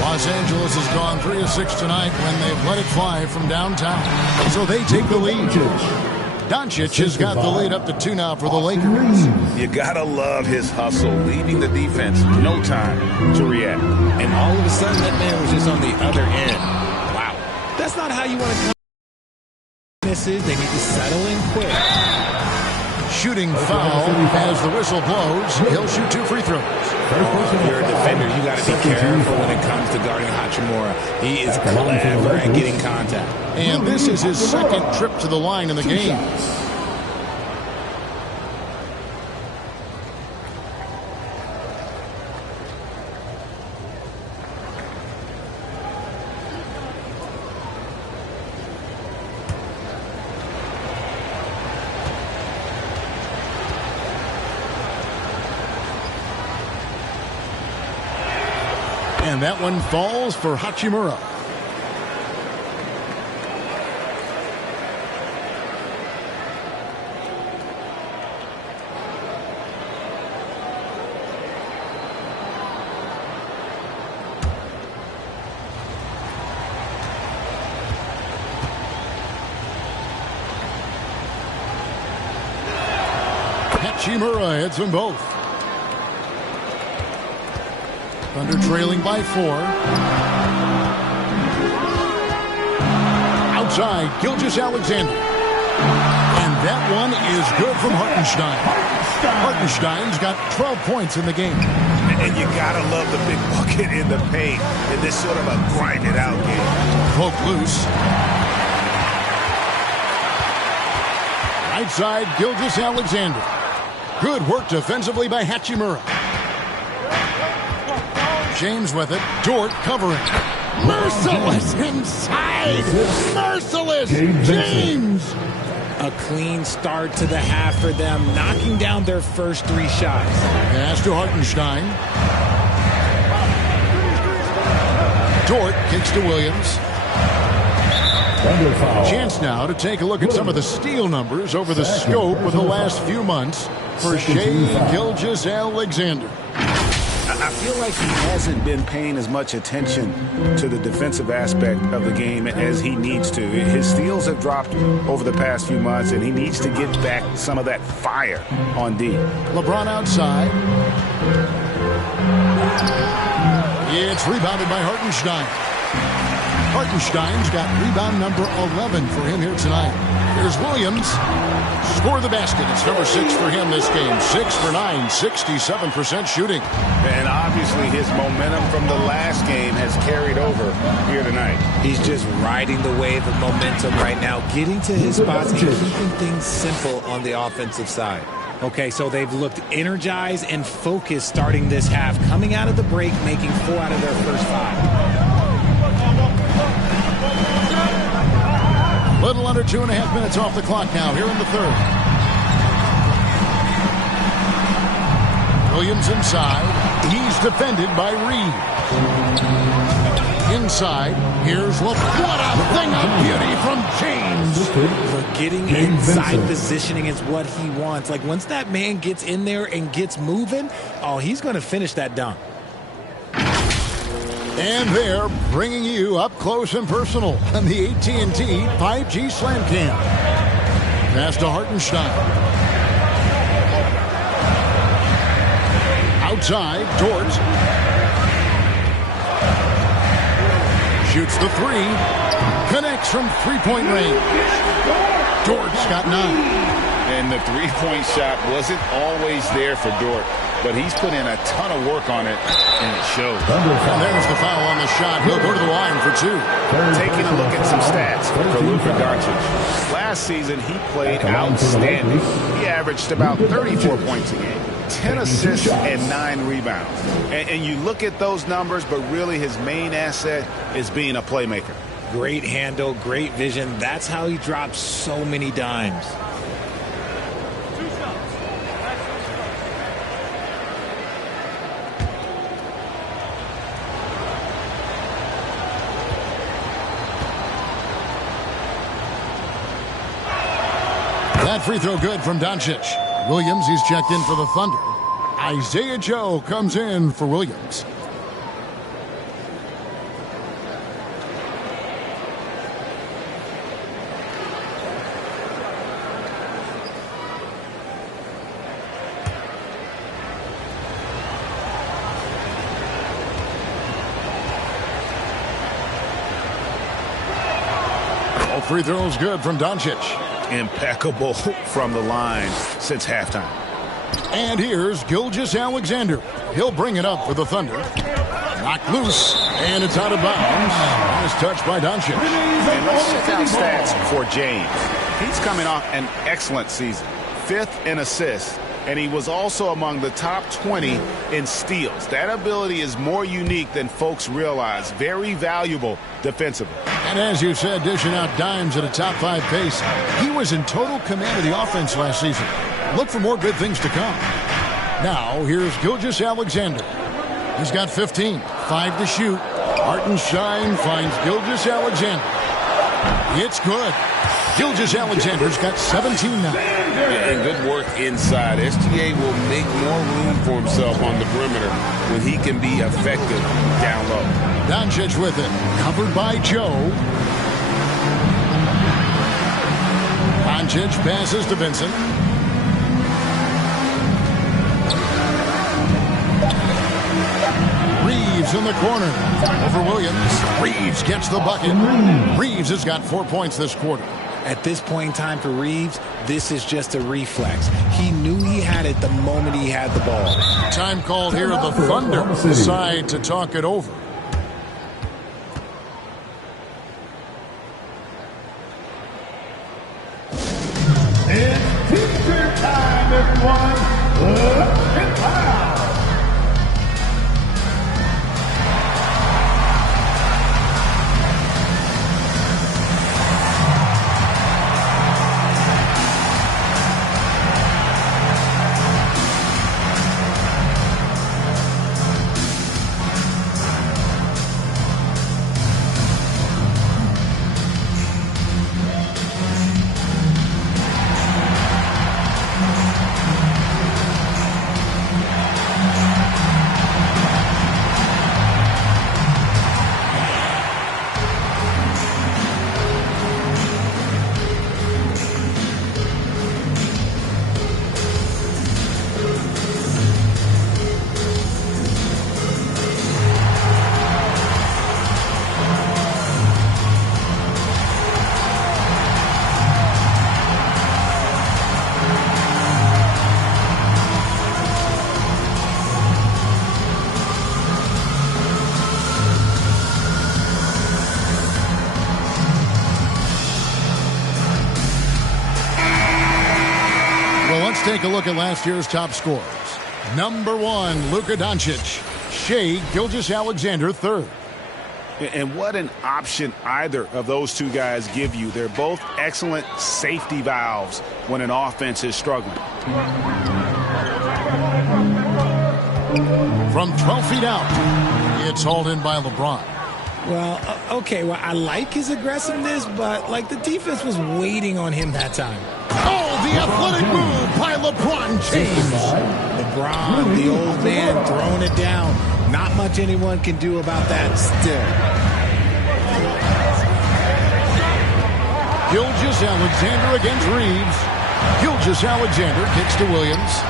Los Angeles has gone 3 of 6 tonight when they've let it fly from downtown. So they take the lead. Doncic has got the lead up to 2 now for the Lakers. You gotta love his hustle, leaving the defense no time to react. And all of a sudden, that man was just on the other end. Wow. That's not how you want to come. This is, they need to settle in quick. Shooting foul as the whistle blows. He'll shoot 2 free throws. If you're a defender, you got to be careful when it comes to guarding Hachimura. He is clever at getting contact. And this is his second trip to the line in the game. And that one falls for Hachimura. Hachimura hits them both. Thunder trailing by 4. Outside, Gilgeous-Alexander. And that one is good from Hartenstein. Hartenstein's got 12 points in the game. And you gotta love the big bucket in the paint in this sort of a grinded-out game. Poke loose. Right side, Gilgeous-Alexander. Good work defensively by Hachimura. James with it. Dort covering. Merciless inside. Merciless. James. A clean start to the half for them, knocking down their first 3 shots. Pass to Hartenstein. Dort kicks to Williams. Chance now to take a look at some of the steal numbers over the scope of the last few months for Shai Gilgeous-Alexander. I feel like he hasn't been paying as much attention to the defensive aspect of the game as he needs to. His steals have dropped over the past few months, and he needs to get back some of that fire on D. LeBron outside. It's rebounded by Hartenstein. Hartenstein's got rebound number 11 for him here tonight. Here's Williams. Score the basket. It's number 6 for him this game. 6 for 9, 67% shooting. And obviously his momentum from the last game has carried over here tonight. He's just riding the wave of momentum right now, getting to his spots and keeping things simple on the offensive side. Okay, so they've looked energized and focused starting this half, coming out of the break, making 4 out of their first 5. Little under 2.5 minutes off the clock now here in the third. Williams inside. He's defended by Reed. Inside. Here's what a thing of beauty from James. Look, getting inside positioning is what he wants. Like once that man gets in there and gets moving, oh, he's going to finish that dunk. And they're bringing you up close and personal on the AT&T 5G Slam Cam. Pass to Hartenstein. Outside, Dort. Shoots the 3. Connects from three-point range. Dort's got 9. And the three-point shot wasn't always there for Dort, but he's put in a ton of work on it, and it shows. And there's the foul on the shot. He'll go to the line for 2. Taking a look at some stats for Luka Doncic. Last season, he played outstanding. He averaged about 34 points a game, 10 assists, and 9 rebounds. And you look at those numbers, but really his main asset is being a playmaker. Great handle, great vision. That's how he drops so many dimes. That free throw good from Doncic. Williams, he's checked in for the Thunder. Isaiah Joe comes in for Williams. All free throws good from Doncic. Impeccable from the line since halftime. And here's Gilgeous-Alexander. He'll bring it up for the Thunder. Knocked loose, and it's out of bounds. Nice touch by Doncic. And let's check out stats for James. He's coming off an excellent season. 5th in assists, and he was also among the top 20 in steals. That ability is more unique than folks realize. Very valuable defensively. And as you said, dishing out dimes at a top 5 pace. He was in total command of the offense last season. Look for more good things to come. Now, here's Gilgeous-Alexander. He's got 15. 5 to shoot. Hartenstein finds Gilgeous-Alexander. It's good. Gilgeous-Alexander's got 17 now. And good work inside. SGA will make more room for himself on the perimeter when he can be effective down low. Doncic with it. Covered by Joe. Doncic passes to Vincent. Reeves in the corner. Over Williams. Reeves gets the bucket. Reeves has got 4 points this quarter. At this point in time for Reeves, this is just a reflex. He knew he had it the moment he had the ball. Time called here. The Thunder decide to talk it over. It's teacher time, everyone. Look and foul. Take a look at last year's top scorers. Number 1, Luka Doncic. Shai Gilgeous-Alexander, 3rd. And what an option either of those two guys give you. They're both excellent safety valves when an offense is struggling. From 12 feet out, it's hauled in by LeBron. Well, okay, well, I like his aggressiveness, but, like, the defense was waiting on him that time. Oh, the athletic move by LeBron James. LeBron, the old man, throwing it down. Not much anyone can do about that still. Gilgeous-Alexander against Reeves. Gilgeous-Alexander kicks to Williams.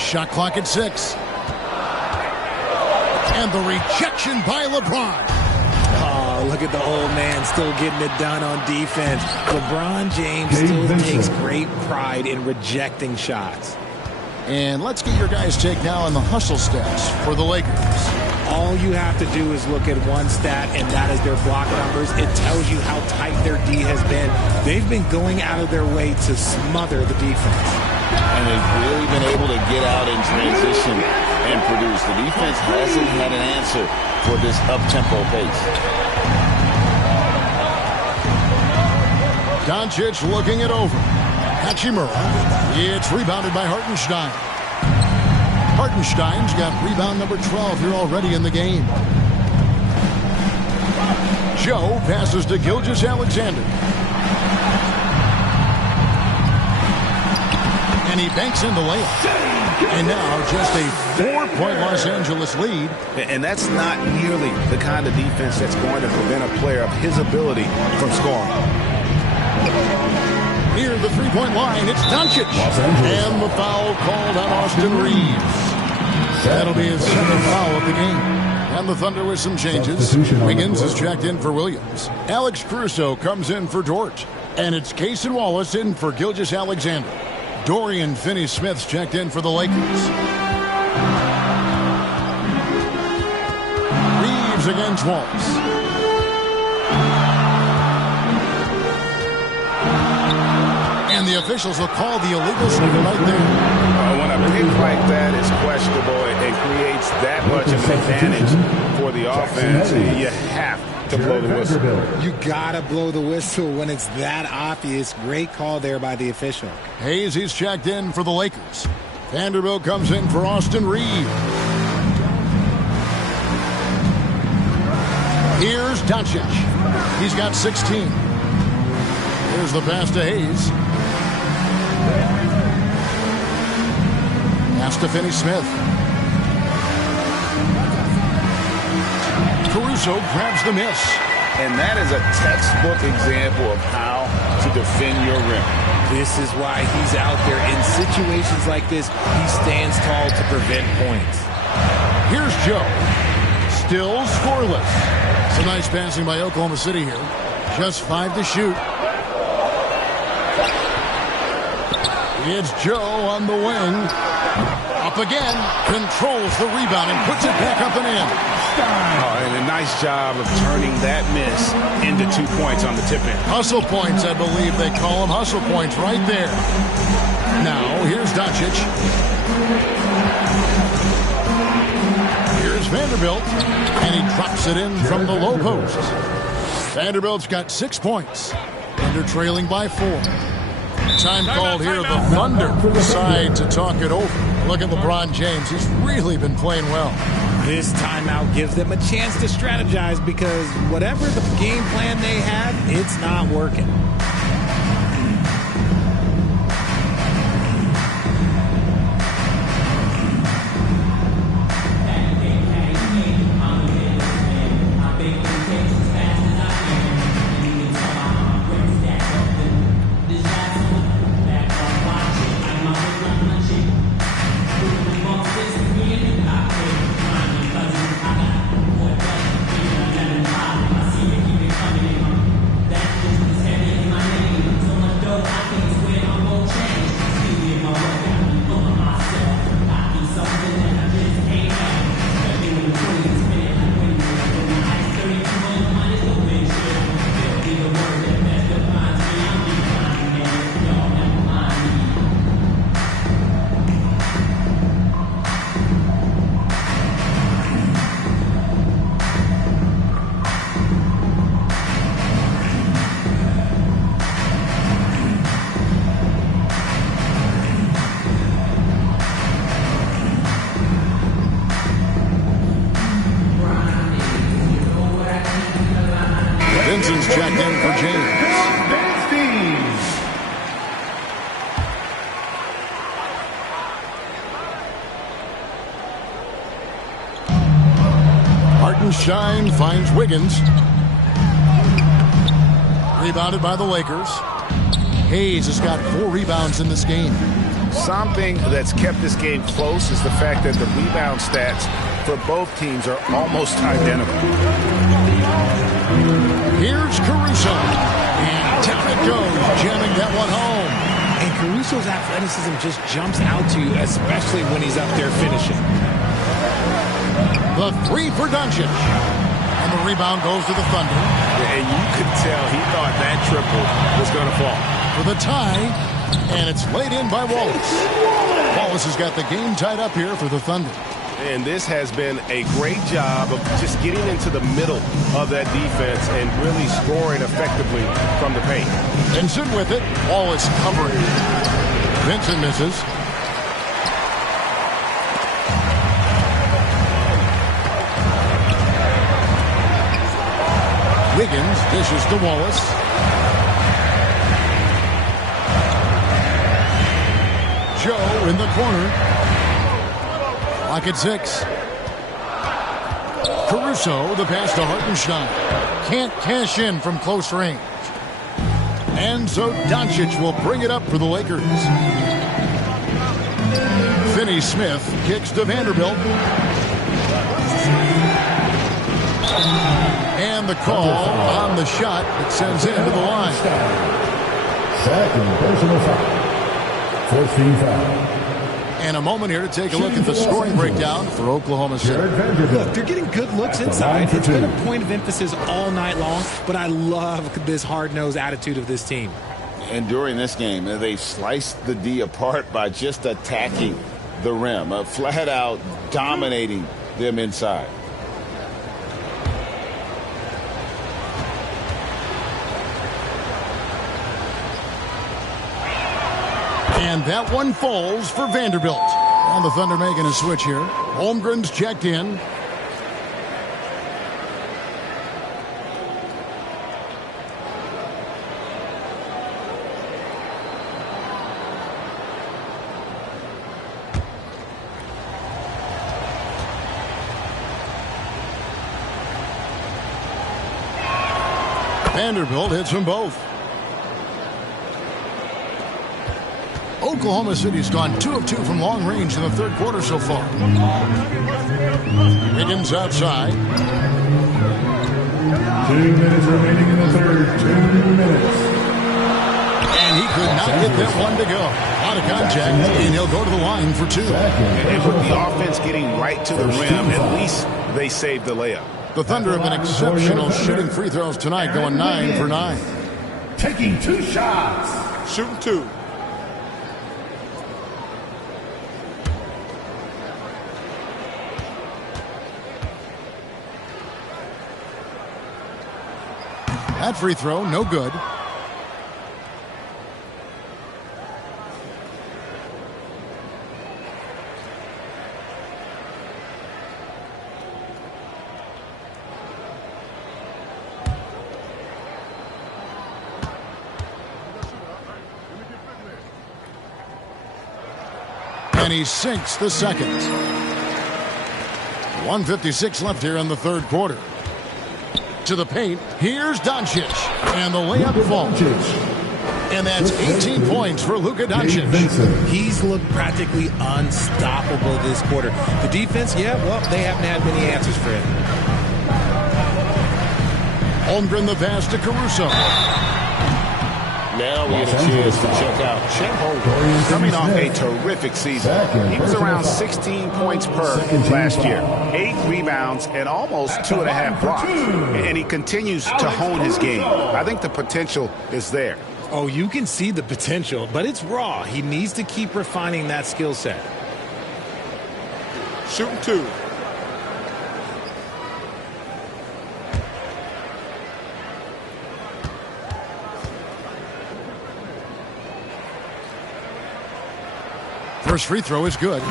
Shot clock at 6. And the rejection by LeBron. Oh, look at the old man still getting it done on defense. LeBron James still takes great pride in rejecting shots. And let's get your guys' take now on the hustle stats for the Lakers. All you have to do is look at one stat, and that is their block numbers. It tells you how tight their D has been. They've been going out of their way to smother the defense. And they've really been able to get out in transition and produce. The defense hasn't had an answer for this up-tempo pace. Doncic looking it over. Hachimura. It's rebounded by Hartenstein. Hartenstein's got rebound number 12 here already in the game. Joe passes to Gilgeous-Alexander. And he banks in the layup. And now just a 4-point Los Angeles lead. And that's not nearly the kind of defense that's going to prevent a player of his ability from scoring. Near the three-point line, it's Doncic. And the foul called on Austin Reeves. That'll be his second foul of the game. And the Thunder with some changes. Wiggins is checked in for Williams. Alex Caruso comes in for Dort. And it's Cason Wallace in for Gilgeous-Alexander. Dorian Finney-Smith's checked in for the Lakers. Reeves against Wallace. And the officials will call the illegal shooting right there. When a pick like that is questionable, it creates that much of an advantage for the offense. You have to blow the whistle. You gotta blow the whistle when it's that obvious. Great call there by the official. Hayes, he's checked in for the Lakers. Vanderbilt comes in for Austin Reed. Here's Doncic. He's got 16. Here's the pass to Hayes. Pass to Finney-Smith. Caruso grabs the miss. And that is a textbook example of how to defend your rim. This is why he's out there in situations like this. He stands tall to prevent points. Here's Joe. Still scoreless. Some nice passing by Oklahoma City here. Just 5 to shoot. It's Joe on the wing. Up again. Controls the rebound and puts it back up and in. Oh, and a nice job of turning that miss into 2 points on the tip end. Hustle points, I believe they call them. Hustle points right there. Now, here's Doncic. Here's Vanderbilt. And he drops it in from the low post. Vanderbilt's got 6 points. And they're trailing by 4. Time called here. The Thunder decide to talk it over. Look at LeBron James. He's really been playing well. This timeout gives them a chance to strategize because whatever the game plan they have, it's not working. Vincent's checked in for James. Hartenstein finds Wiggins. Rebounded by the Lakers. Hayes has got 4 rebounds in this game. Something that's kept this game close is the fact that the rebound stats for both teams are almost identical. Here's Caruso. And down it goes, jamming that one home. And Caruso's athleticism just jumps out to you, especially when he's up there finishing. The 3 for Doncic. And the rebound goes to the Thunder. And you could tell he thought that triple was going to fall. For the tie, and it's laid in by Wallace. Wallace has got the game tied up here for the Thunder. And this has been a great job of just getting into the middle of that defense and really scoring effectively from the paint. Vincent with it. Wallace covering. Vincent misses. Wiggins dishes to Wallace. Joe in the corner. Lock at 6. Caruso, the pass to Hartenstein. Can't cash in from close range. And so Doncic will bring it up for the Lakers. Finney-Smith kicks to Vanderbilt. And the call on the shot that sends it into the line. Second personal foul. 14 foul. And a moment here to take a look at the scoring breakdown for Oklahoma City. Look, they're getting good looks inside. It's been a point of emphasis all night long, but I love this hard-nosed attitude of this team. And during this game, they sliced the D apart by just attacking the rim, flat out dominating them inside. And that one falls for Vanderbilt. And the Thunder making a switch here. Holmgren's checked in. Vanderbilt hits them both. Oklahoma City's gone 2 of 2 from long range in the third quarter so far. Wiggins outside. 2 minutes remaining in the third. 2 minutes. And he could not get that one to go. Out of contact, and he'll go to the line for 2. And with the offense getting right to the rim, at least they saved the layup. The Thunder have been exceptional shooting free throws tonight, going 9 for 9. Taking 2 shots. Shooting 2. That free throw, no good. And he sinks the second. 1:56 left here in the third quarter. To the paint. Here's Doncic. And the layup falls. And that's 18 points for Luka Doncic. He's looked practically unstoppable this quarter. The defense, yeah, well, they haven't had many answers for him. Holmgren the pass to Caruso. Now we get a chance to check out Chet Holmgren. Coming off a terrific season. He was around 16 points per last year. 8 rebounds and almost 2.5 blocks. And he continues to hone his game. I think the potential is there. Oh, you can see the potential, but it's raw. He needs to keep refining that skill set. Shooting 2. First free throw is good.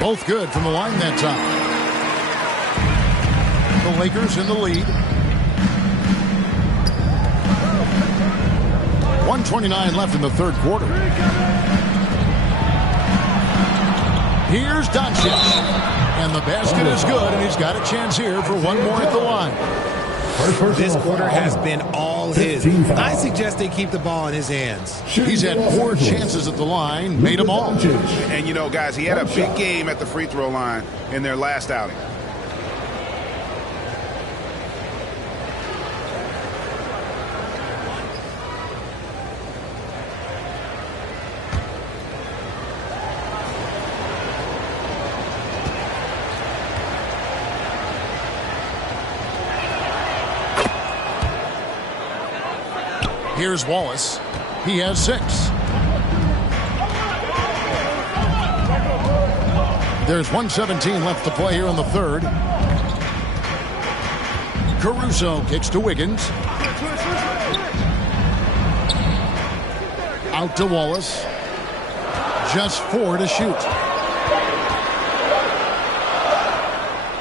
Both good from the line that time. The Lakers in the lead. 1:29 left in the third quarter. Here's Doncic. And the basket is good, and he's got a chance here for one more at the line. This quarter has been all his. I suggest they keep the ball in his hands. He's had 4 chances at the line, made them all. And, you know, guys, he had a big game at the free throw line in their last outing. Here's Wallace. He has 6. There's 1:17 left to play here in the third. Caruso kicks to Wiggins. Out to Wallace. Just 4 to shoot.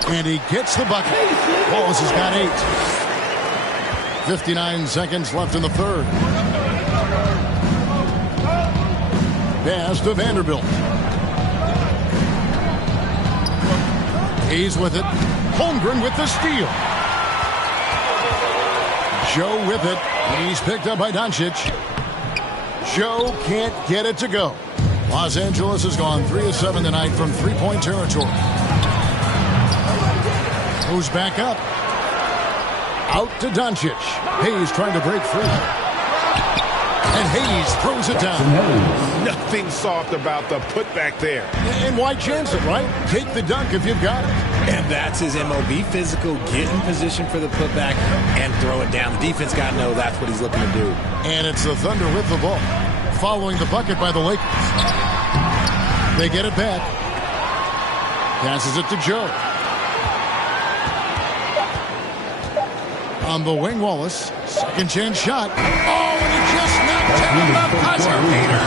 And he gets the bucket. Wallace has got 8. 59 seconds left in the third. Pass to Vanderbilt. He's with it. Holmgren with the steal. Joe with it. He's picked up by Doncic. Joe can't get it to go. Los Angeles has gone 3 of 7 tonight from three-point territory. Who's back up? Out to Doncic. Hayes trying to break free. And Hayes throws it down. Nothing soft about the putback there. And why chance it, right? Take the dunk if you've got it. And that's his MO. Be physical, get in position for the putback, and throw it down. The defense got to know that's what he's looking to do. And it's the Thunder with the ball, following the bucket by the Lakers. They get it back. Passes it to Joe. On the wing, Wallace. Second chance shot. Oh, and he just knocked down the buzzer beater.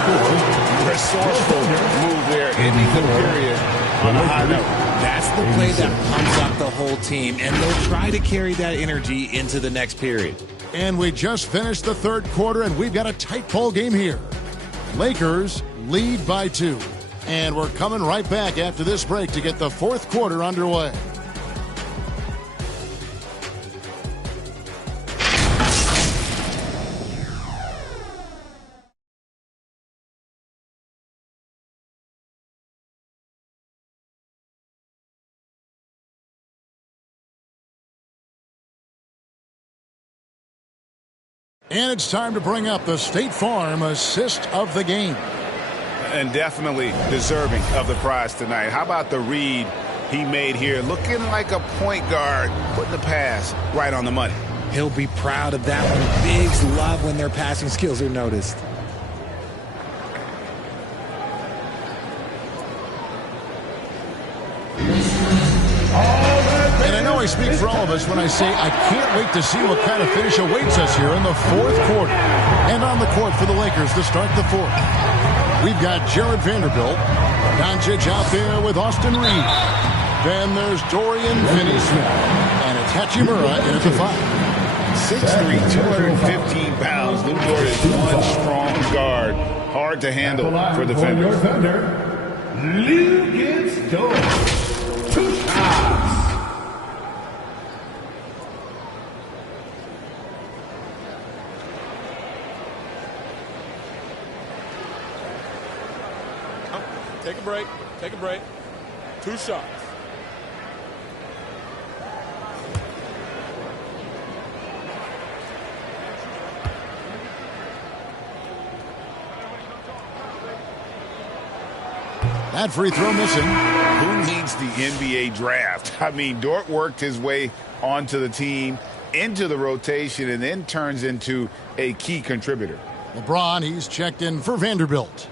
Resourceful move there, ending the period on a high note. That's the play that pumps up the whole team, and they'll try to carry that energy into the next period. And we just finished the third quarter, and we've got a tight ball game here. Lakers lead by 2. And we're coming right back after this break to get the fourth quarter underway. And it's time to bring up the State Farm assist of the game. And definitely deserving of the prize tonight. How about the read he made here? Looking like a point guard, putting the pass right on the money. He'll be proud of that one. Bigs love when their passing skills are noticed. And I know I speak for all of us when I say I can't wait to see what kind of finish awaits us here in the fourth quarter. And on the court for the Lakers to start the fourth. We've got Jared Vanderbilt. Doncic out there with Austin Reed. Then there's Dorian Finney-Smith. And it's Hachimura in at the 5. 6'3", 215 pounds. Lou Dort is one strong guard. Hard to handle for defenders. Lou gets Dort. 2 shots. Take a break. Take a break. 2 shots. That free throw missing. Who needs the NBA draft? I mean, Dort worked his way onto the team, into the rotation, and then turns into a key contributor. LeBron, he's checked in for Vanderbilt.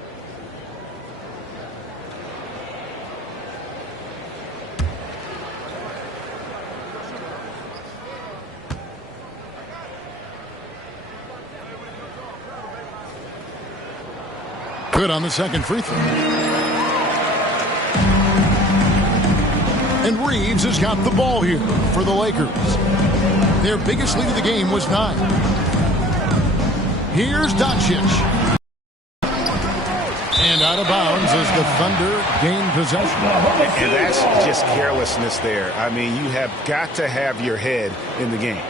Good on the second free throw. And Reeves has got the ball here for the Lakers. Their biggest lead of the game was 9. Here's Doncic. And out of bounds as the Thunder gain possession. And that's just carelessness there. I mean, you have got to have your head in the game.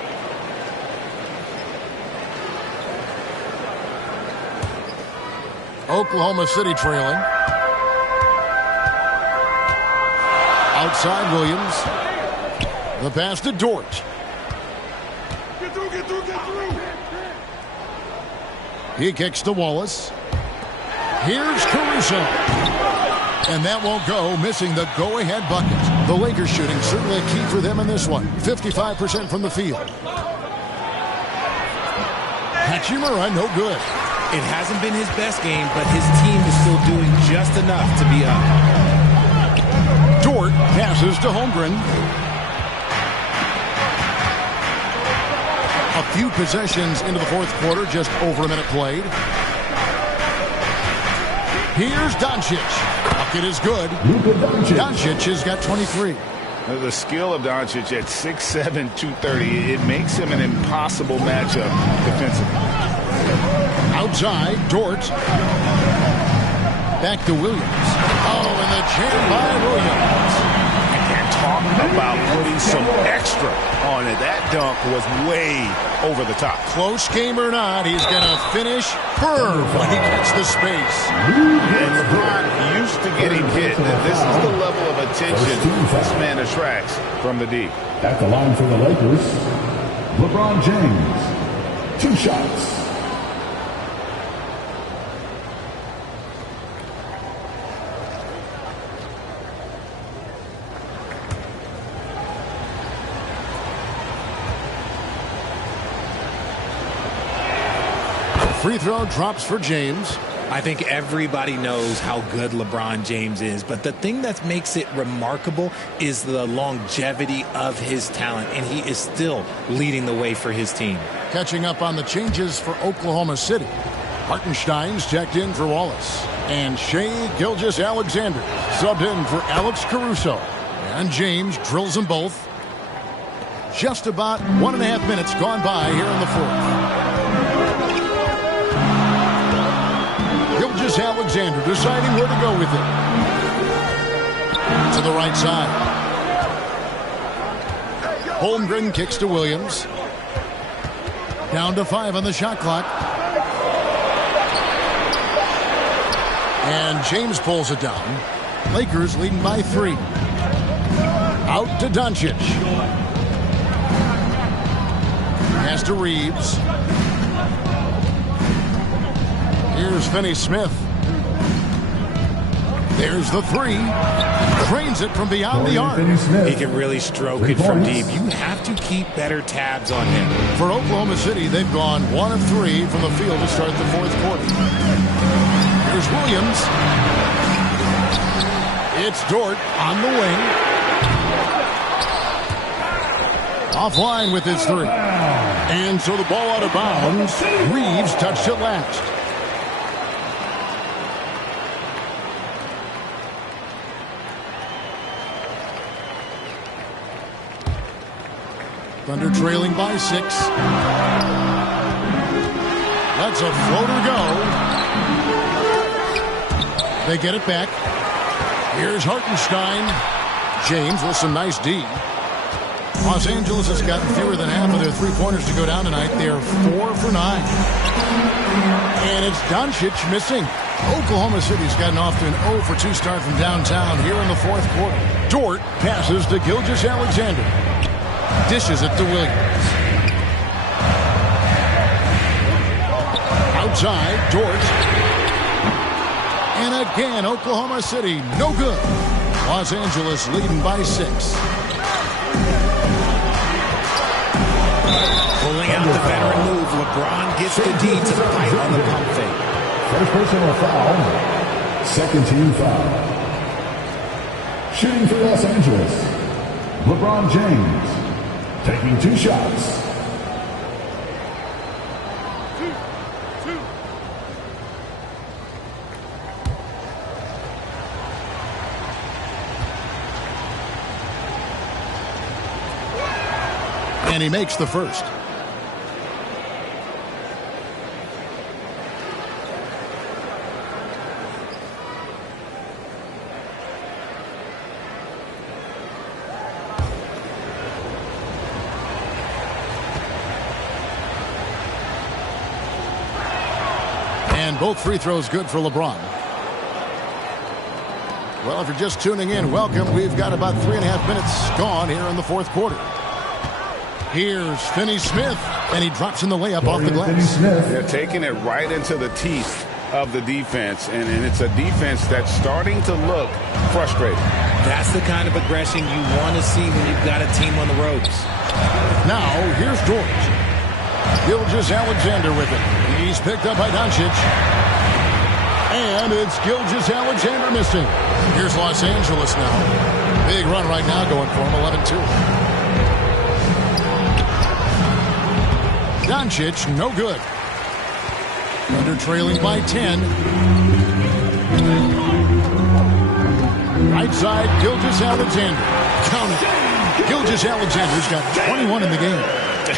Oklahoma City trailing. Outside Williams. The pass to Dort. Get through, get through, get through. He kicks to Wallace. Here's Caruso. And that won't go, missing the go-ahead bucket. The Lakers shooting certainly a key for them in this one. 55% from the field. Hachimura, no good. It hasn't been his best game, but his team is still doing just enough to be up. Dort passes to Holmgren. A few possessions into the fourth quarter, just over a minute played. Here's Doncic. Bucket is good. Doncic has got 23. The skill of Doncic at 6'7", 230, it makes him an impossible matchup defensively. Outside, Dort. Back to Williams. Oh, and the jam by Williams. And talking about putting some extra on it. That dunk was way over the top. Close game or not, he's going to finish firm when he gets the space. And LeBron used to getting hit. This is the level of attention this man attracts from the D. At the line for the Lakers, LeBron James. 2 shots. Free throw drops for James. I think everybody knows how good LeBron James is, but the thing that makes it remarkable is the longevity of his talent, and he is still leading the way for his team. Catching up on the changes for Oklahoma City. Hartenstein's checked in for Wallace. And Shai Gilgeous-Alexander subbed in for Alex Caruso. And James drills them both. Just about 1.5 minutes gone by here in the fourth. Gilgeous-Alexander deciding where to go with it. To the right side. Holmgren kicks to Williams. Down to 5 on the shot clock. And James pulls it down. Lakers leading by 3. Out to Doncic. Pass to Reeves. Here's Finney-Smith. There's the 3. Drains it from beyond the arc. He can really stroke it from deep. You have to keep better tabs on him. For Oklahoma City, they've gone 1 of 3 from the field to start the fourth quarter. Here's Williams. It's Dort on the wing. Offline with his 3. And so the ball out of bounds. Reeves touched it last. Thunder trailing by 6. That's a floater go. They get it back. Here's Hartenstein. James with some nice D. Los Angeles has gotten fewer than half of their three-pointers to go down tonight. They're 4 for 9. And it's Doncic missing. Oklahoma City's gotten off to an 0 for 2 start from downtown here in the fourth quarter. Dort passes to Gilgeous-Alexander. Dishes it to Williams. Outside, Dort. And again, Oklahoma City, no good. Los Angeles leading by 6. Pulling out the veteran move, LeBron gets the D to fight on the pump fake. First personal foul. Second team foul. Shooting for Los Angeles, LeBron James. Taking 2 shots. And he makes the first. And both free throws good for LeBron. Well, if you're just tuning in, welcome. We've got about 3.5 minutes gone here in the fourth quarter. Here's Finney-Smith, and he drops in the layup off the glass. They're taking it right into the teeth of the defense, and it's a defense that's starting to look frustrated. That's the kind of aggression you want to see when you've got a team on the ropes. Now, here's Dort. Gilgeous-Alexander with it. He's picked up by Doncic. And it's Gilgeous-Alexander missing. Here's Los Angeles now. Big run right now going for him, 11-2. Doncic, no good. Thunder trailing by 10. Right side, Gilgeous-Alexander. Count it. Gilgeous-Alexander's got 21 in the game.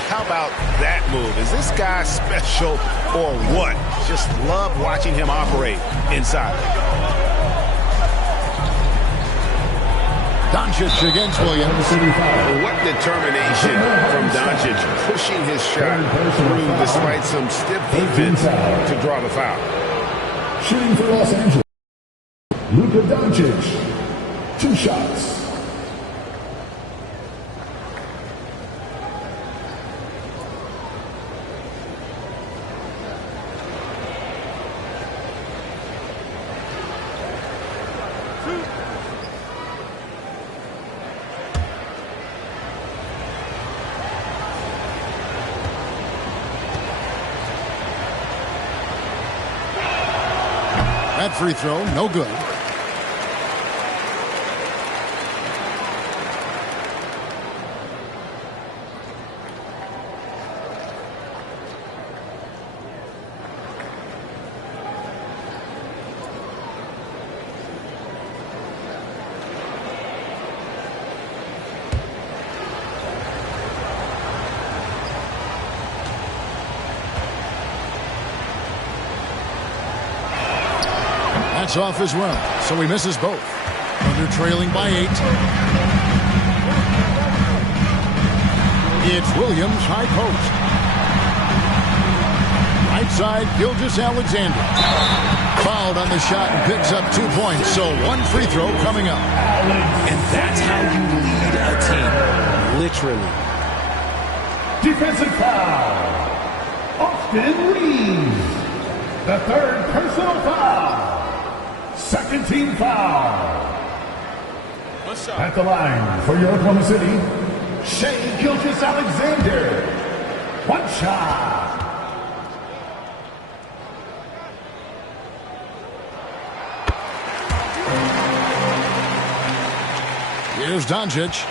How about that move? Is this guy special or what? Just love watching him operate inside. Doncic against Williams. What determination from Doncic, pushing his shot through despite some stiff defense to draw the foul. Shooting for Los Angeles, Luka Doncic. 2 shots. That free throw, no good. That's off as well, so he misses both. Under trailing by 8. It's Williams, high post. Right side, Gilgeous-Alexander. Fouled on the shot and picks up 2 points, so 1 free throw coming up. And that's how you lead a team, literally. Defensive foul. Austin Reeves. The 3rd personal foul. 2nd team foul. At the line for your Oklahoma City, Shai Gilgeous-Alexander. 1 shot. Here's Doncic.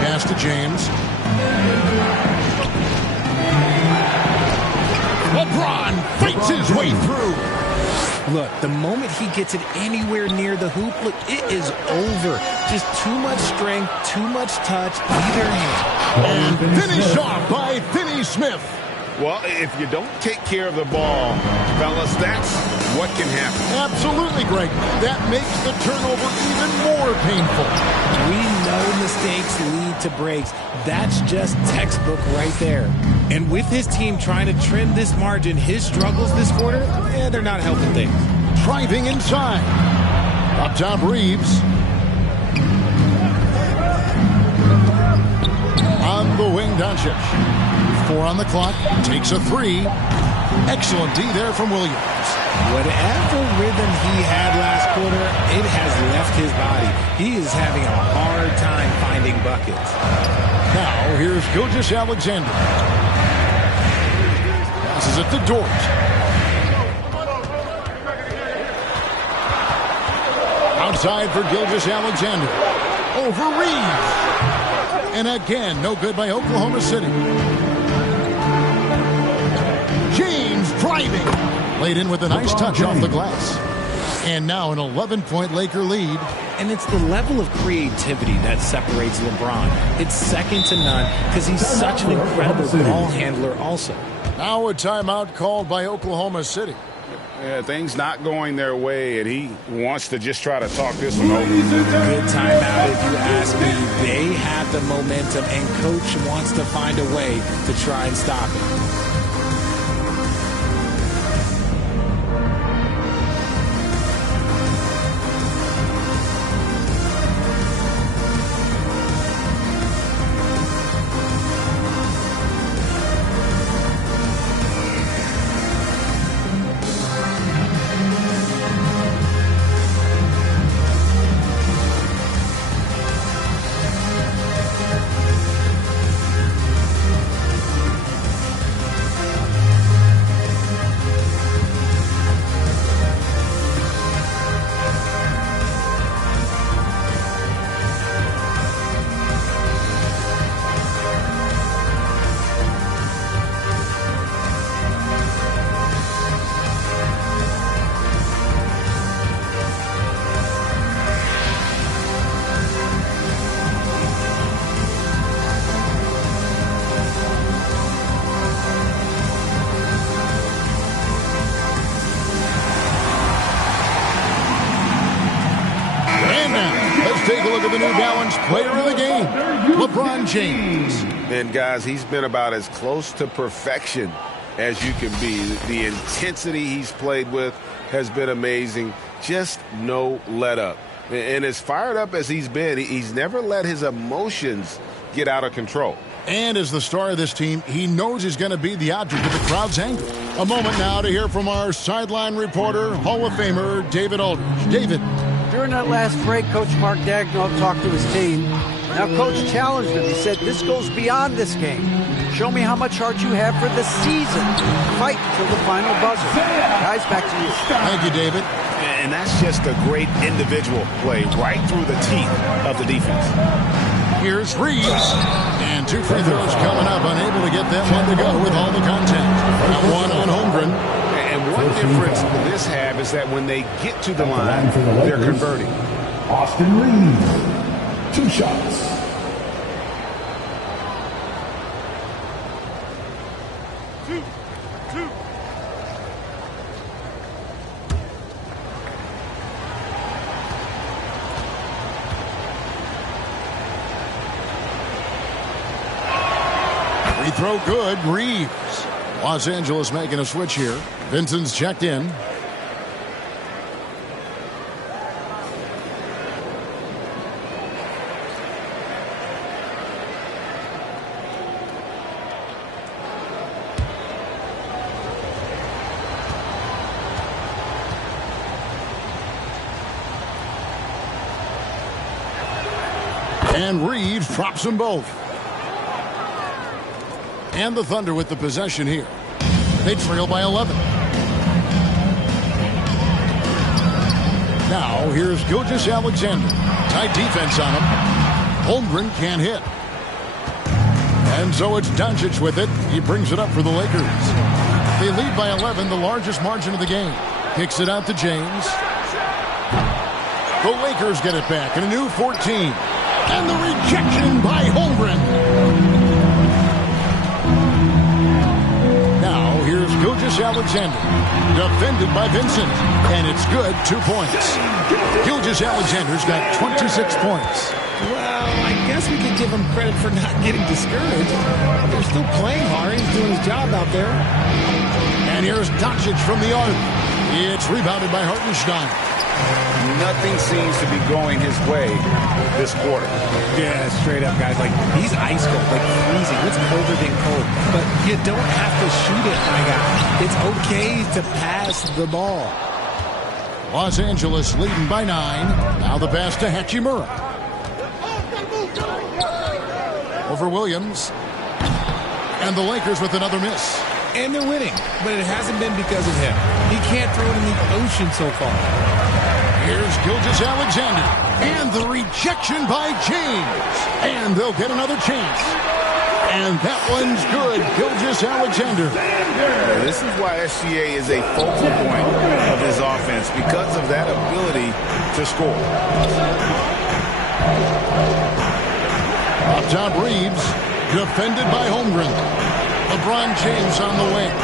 Pass to James. LeBron fights his way through. Look, the moment he gets it anywhere near the hoop, look, it is over. Just too much strength, too much touch, either hand. And finished off by Finney Smith. Well, if you don't take care of the ball, fellas, that's what can happen. Absolutely, Greg. That makes the turnover even more painful. We know mistakes lead to breaks. That's just textbook right there. And with his team trying to trim this margin, his struggles this quarter, they're not helping things. Driving inside. Up top, Reeves. On the wing, Doncic. 4 on the clock. Takes a 3. Excellent D there from Williams. Whatever rhythm he had last quarter, it has left his body. He is having a hard time finding buckets. Now, here's Gilgeous-Alexander. Passes it to Dort. Outside for Gilgeous-Alexander. Over Reeves. And again, no good by Oklahoma City. James driving. Laid in with a nice touch off the glass. And now an 11-point Laker lead. And it's the level of creativity that separates LeBron. It's second to none because he's such an incredible ball handler also. Now a timeout called by Oklahoma City. Yeah, things not going their way, and he wants to just try to talk this one over. Good timeout if you ask me. They have the momentum, and Coach wants to find a way to try and stop it. Player of the game, LeBron James. And guys, he's been about as close to perfection as you can be. The intensity he's played with has been amazing. Just no let up. And as fired up as he's been, he's never let his emotions get out of control. And as the star of this team, he knows he's going to be the object of the crowd's anger. A moment now to hear from our sideline reporter, Hall of Famer David Aldridge. David. During that last break, Coach Mark Daigneault talked to his team. Now, Coach challenged him. He said, this goes beyond this game. Show me how much heart you have for the season. Fight till the final buzzer. Guys, back to you. Thank you, David. And that's just a great individual play right through the teeth of the defense. Here's Reeves. And 2 free throws coming up. Unable to get that one to go with all the contact. Got one on Holmgren. And one difference this have is that when they get to the line, they're converting. Austin Reeves, 2 shots. Free throw good. Reeves. Los Angeles making a switch here. Vincent's checked in. And Reeves drops them both. And the Thunder with the possession here. They trail by 11. Now, here's Gilgeous-Alexander. Tight defense on him. Holmgren can't hit. And so it's Doncic with it. He brings it up for the Lakers. They lead by 11, the largest margin of the game. Kicks it out to James. The Lakers get it back in a new 14. And the rejection by Holmgren. Now, here's Gilgeous-Alexander. Defended by Vincent. And it's good, 2 points. Gilgeous-Alexander's got 26 points. Well, I guess we could give him credit for not getting discouraged. They're still playing hard. He's doing his job out there. And here's Doncic from the arc. It's rebounded by Hartenstein. Nothing seems to be going his way this quarter. Yeah, straight up, guys. Like, he's ice cold, like freezing. What's colder than cold? But you don't have to shoot it, my guy. It's okay to pass the ball. Los Angeles leading by 9. Now the pass to Hachimura. Over Williams. And the Lakers with another miss. And they're winning, but it hasn't been because of him. He can't throw it in the ocean so far. Here's Gilgeous-Alexander. And the rejection by James. And they'll get another chance. And that one's good. Gilgeous-Alexander. This is why SGA is a focal point of his offense, because of that ability to score. Up top, Reeves. Defended by Holmgren. LeBron James on the wing.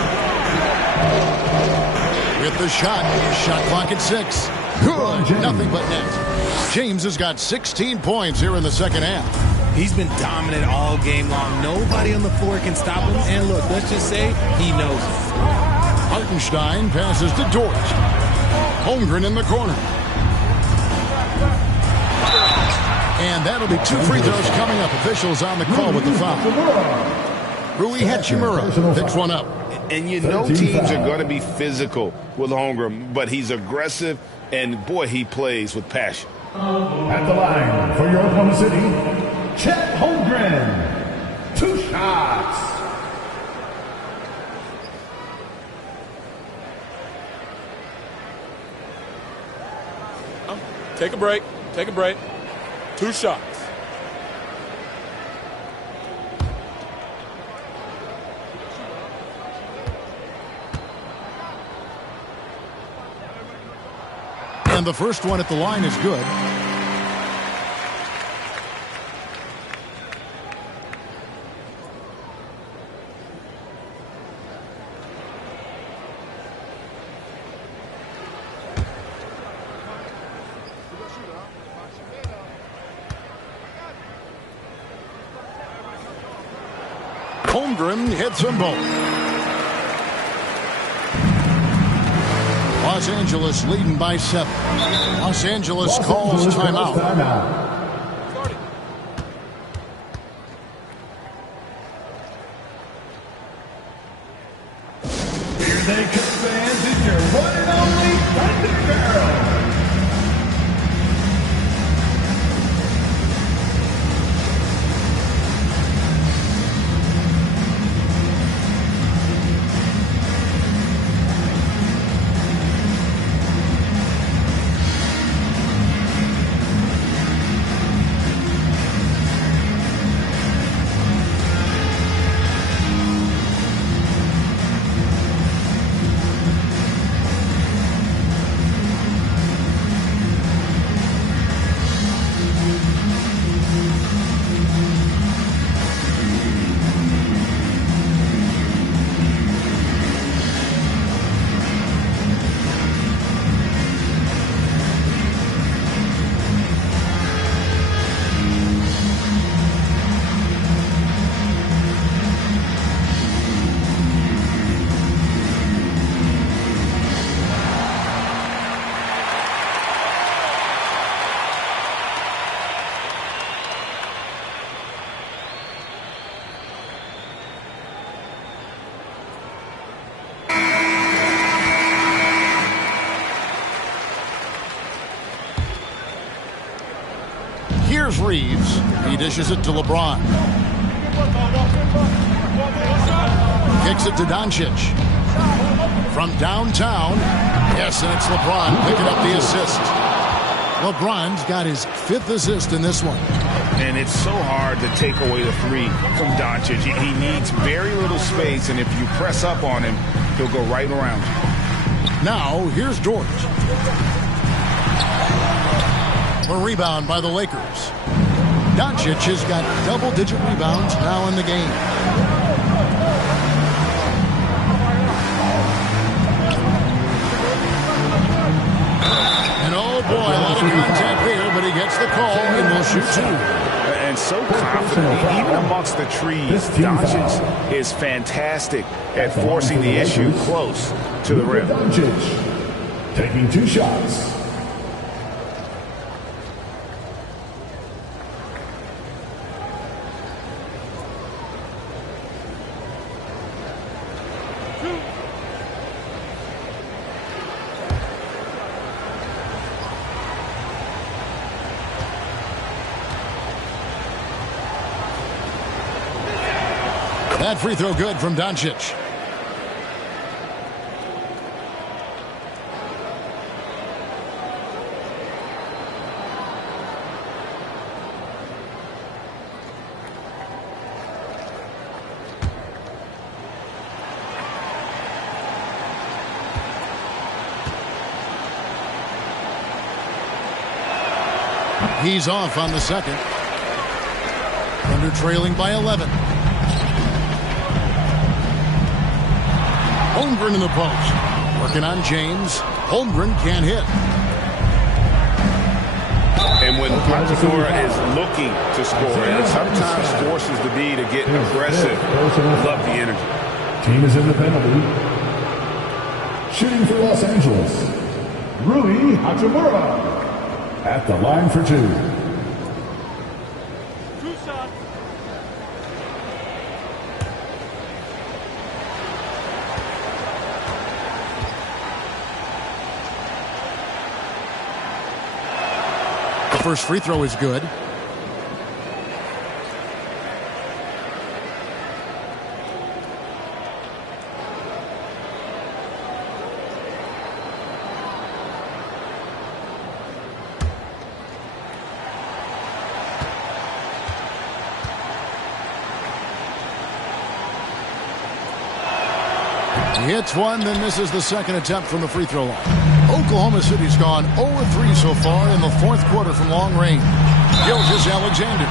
With the shot. Shot clock at 6. Good. Nothing but net. James has got 16 points here in the second half. He's been dominant all game long. Nobody on the floor can stop him. And look, let's just say he knows it. Hartenstein passes to Dort. Holmgren in the corner. And that'll be 2 free throws coming up. Officials on the call with the foul. Rui Hachimura picks one up. And you know teams are going to be physical with Holmgren, but he's aggressive, and boy, he plays with passion. At the line for your Oklahoma City, Chet Holmgren, 2 shots. Take a break. Take a break. 2 shots. And the first one at the line is good. Holmgren hits them both. Los Angeles leading by 7. Los Angeles calls timeout. Here they come, fans. It's your one and only Thunder Girl. Reeves. He dishes it to LeBron. Kicks it to Doncic. From downtown. Yes, and it's LeBron picking up the assist. LeBron's got his 5th assist in this one. And it's so hard to take away the three from Doncic. He needs very little space, and if you press up on him, he'll go right around you. Now, here's George. A rebound by the Lakers. Doncic has got double-digit rebounds now in the game. And oh boy, a lot of contact there, but he gets the call and will shoot 2. And so confident, even amongst the trees, Doncic is fantastic at forcing the issue close to the rim. Doncic taking 2 shots. That free throw good from Doncic. He's off on the second. Thunder trailing by 11. Holmgren in the post. Working on James. Holmgren can't hit. And when Montefiore is looking to score, it sometimes forces the D to get aggressive. Love the energy. Team is in the penalty. Shooting for Los Angeles, Rui Hachimura. At the line for 2. The first free throw is good. He hits one, then misses the second attempt from the free throw line. Oklahoma City's gone 0-3 so far in the 4th quarter from long range. Gilgeous-Alexander,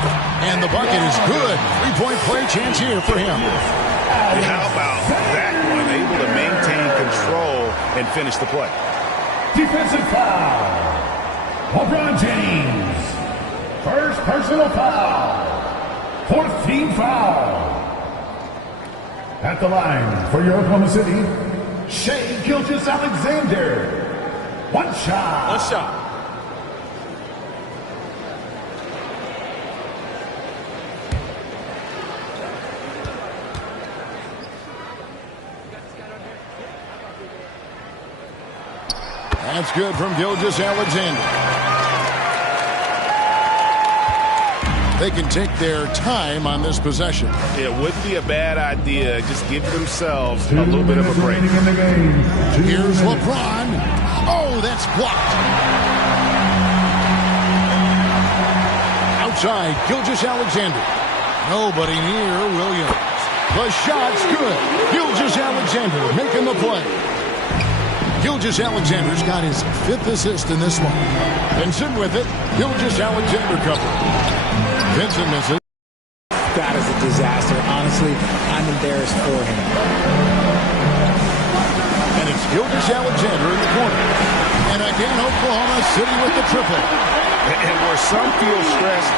and the bucket is good. 3-point play chance here for him. How about that one? Able to maintain control and finish the play. Defensive foul. LeBron James. First personal foul. 4th team foul. At the line for your Oklahoma City, Shai Gilgeous-Alexander. One shot. One shot. That's good from Gilgeous-Alexander. They can take their time on this possession. It wouldn't be a bad idea. Just give themselves a little bit of a break. Here's LeBron. Oh, that's blocked. Outside, Gilgeous-Alexander. Nobody near Williams. The shot's good. Gilgeous-Alexander making the play. Gilgeous-Alexander's got his 5th assist in this one. Vincent with it. Gilgeous-Alexander covered. Vincent misses. That is a disaster. Honestly, I'm embarrassed for him. And it's Gilgeous-Alexander in the corner. And again, Oklahoma City with the triple. And where some feel stressed,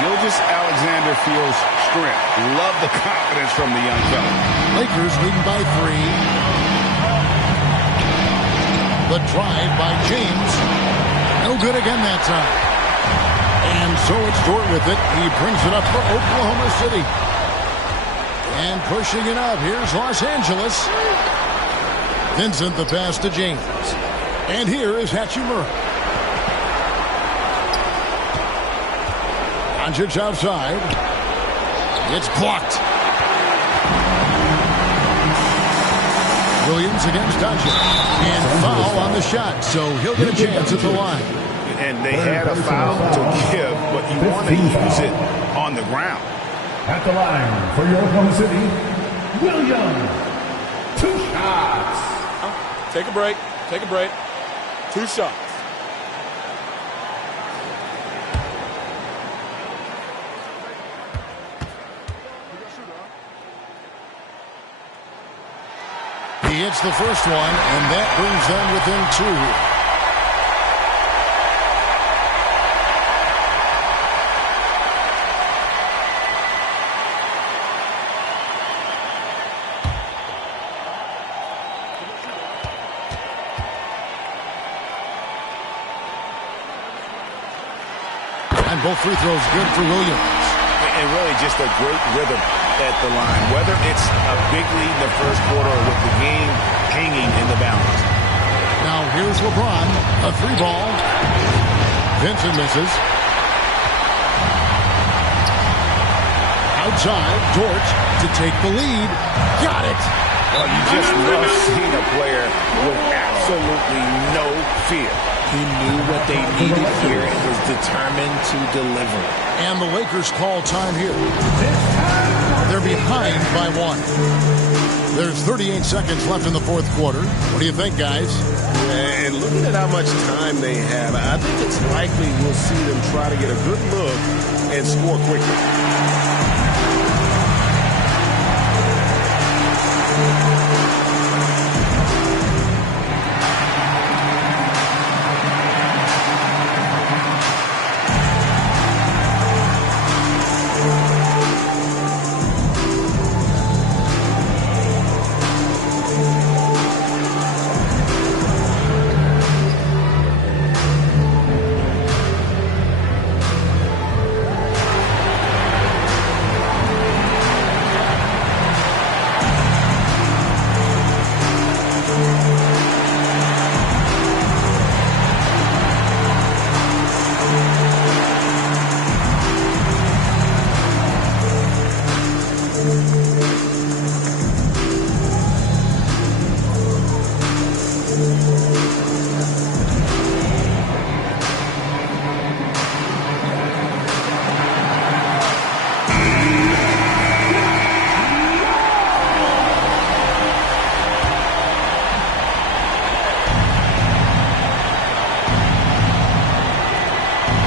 Gilgeous-Alexander feels strength. Love the confidence from the young fella. Lakers leading by 3. The drive by James. No good again that time. And so it's Dort with it. He brings it up for Oklahoma City. And pushing it up. Here's Los Angeles. Vincent the pass to James. And here is Hachimura. Doncic outside. It's blocked. Williams against Doncic. And foul on the shot, so he'll get a chance at the line. And they had a foul to give, but you want to use it on the ground. At the line for your Oklahoma City, Williams. 2 shots. Take a break. Take a break. 2 shots. He hits the first one, and that brings them within 2. And both free throws good for Williams. And really just a great rhythm at the line, whether it's a big lead in the first quarter or with the game hanging in the balance. Now here's LeBron, a 3-ball. Vincent misses. Outside, Dort to take the lead. Got it. Well, you just love seeing a player with absolutely no fear. He knew what they needed here and was determined to deliver. And the Lakers call time here. They're behind by 1. There's 38 seconds left in the fourth quarter. What do you think, guys? And looking at how much time they have, I think it's likely we'll see them try to get a good look and score quickly.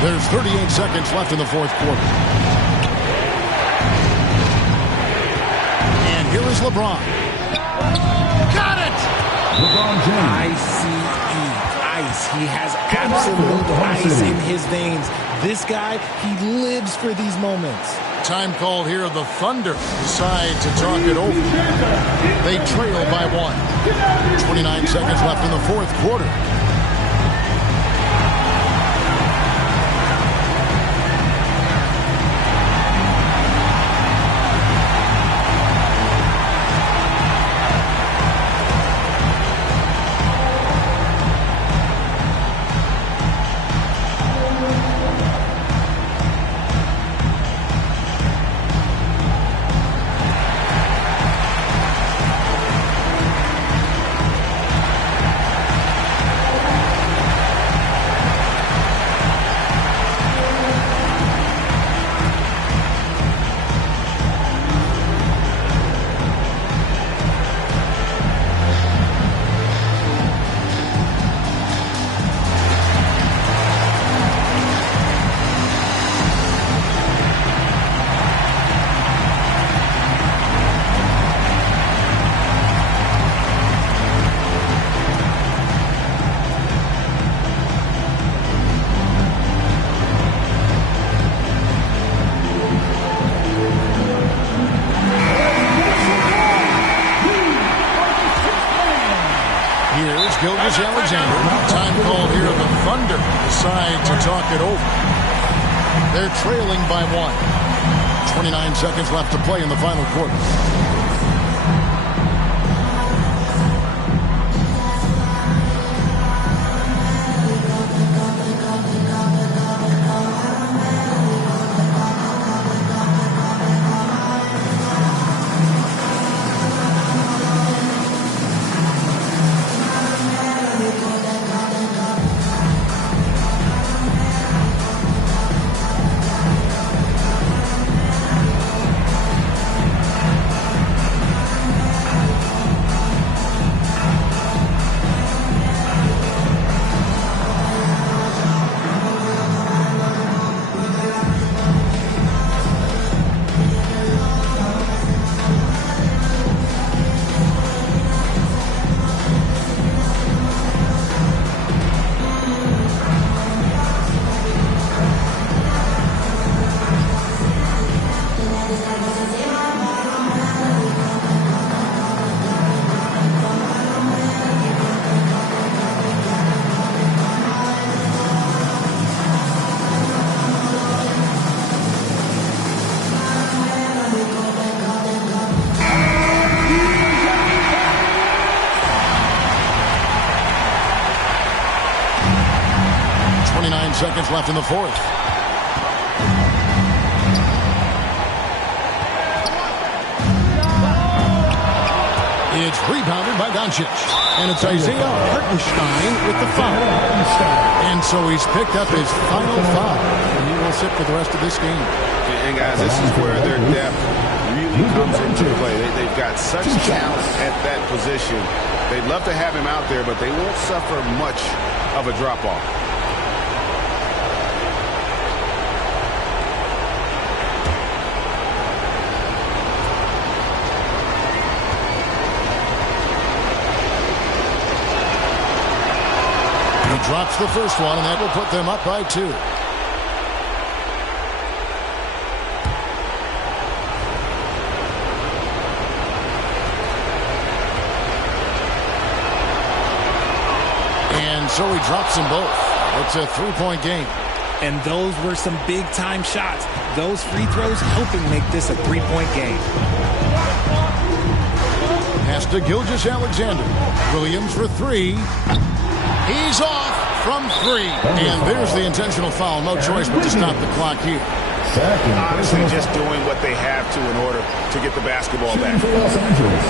There's 38 seconds left in the fourth quarter. And here is LeBron. Got it! LeBron James. Ice. He has absolute ice in his veins. This guy, he lives for these moments. Time called here. The Thunder decide to talk it over. They trail by 1. 29 seconds left in the fourth quarter. Alexander. Time called here. The Thunder decide to talk it over. They're trailing by 1. 29 seconds left to play in the final quarter. seconds left in the fourth. It's rebounded by Doncic. And it's Isaiah Hartenstein with the foul. And so he's picked up his final foul. And he will sit for the rest of this game. And guys, this is where their depth really comes into play. They've got such talent at that position. They'd love to have him out there, but they won't suffer much of a drop-off. Drops the first one, and that will put them up by 2. And so he drops them both. It's a 3-point game. And those were some big-time shots. Those free throws helping make this a 3-point game. Pass to Gilgeous-Alexander. Williams for 3. He's off from 3. And there's the intentional foul. No choice but to stop the clock here. Honestly, just doing what they have to in order to get the basketball back. For Los Angeles,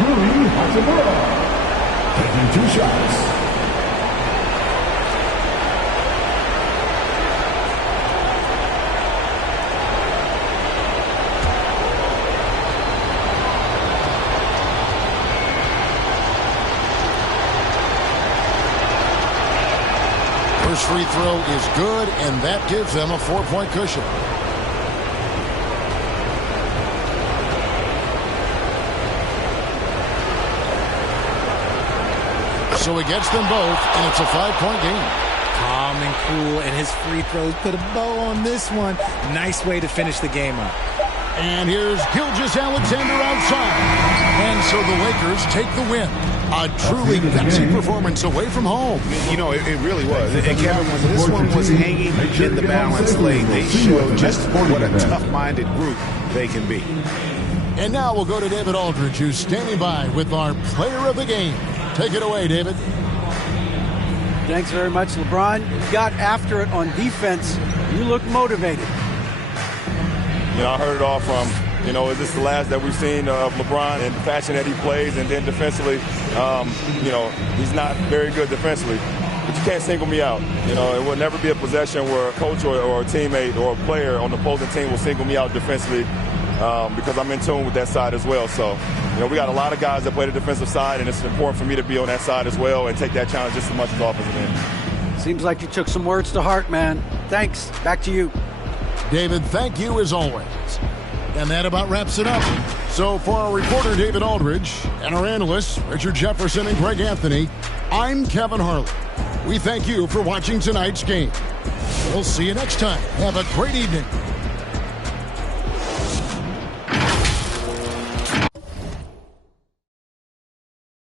Rui Hachimura, taking 2 shots. First free throw is good, and that gives them a 4-point cushion. So he gets them both, and it's a 5-point game. Calm and cool, and his free throws put a bow on this one. Nice way to finish the game up. And here's Gilgeous-Alexander outside. And so the Lakers take the win. A truly gutsy performance away from home. You know, it really was. And Kevin, when this one was hanging in the balance lane, they showed just what a tough-minded group they can be. And now we'll go to David Aldridge, who's standing by with our player of the game. Take it away, David. Thanks very much, LeBron. You got after it on defense. You look motivated. You know, I heard it all from, you know, is this the last that we've seen of LeBron and the fashion that he plays? And then defensively, you know, he's not very good defensively. But you can't single me out. You know, it will never be a possession where a coach or a teammate or a player on the opposing team will single me out defensively because I'm in tune with that side as well. So, you know, we got a lot of guys that play the defensive side, and it's important for me to be on that side as well and take that challenge just as much as offensive end. Seems like you took some words to heart, man. Thanks. Back to you. David, thank you as always. And that about wraps it up. So for our reporter, David Aldridge, and our analysts, Richard Jefferson and Greg Anthony, I'm Kevin Harlan. We thank you for watching tonight's game. We'll see you next time. Have a great evening.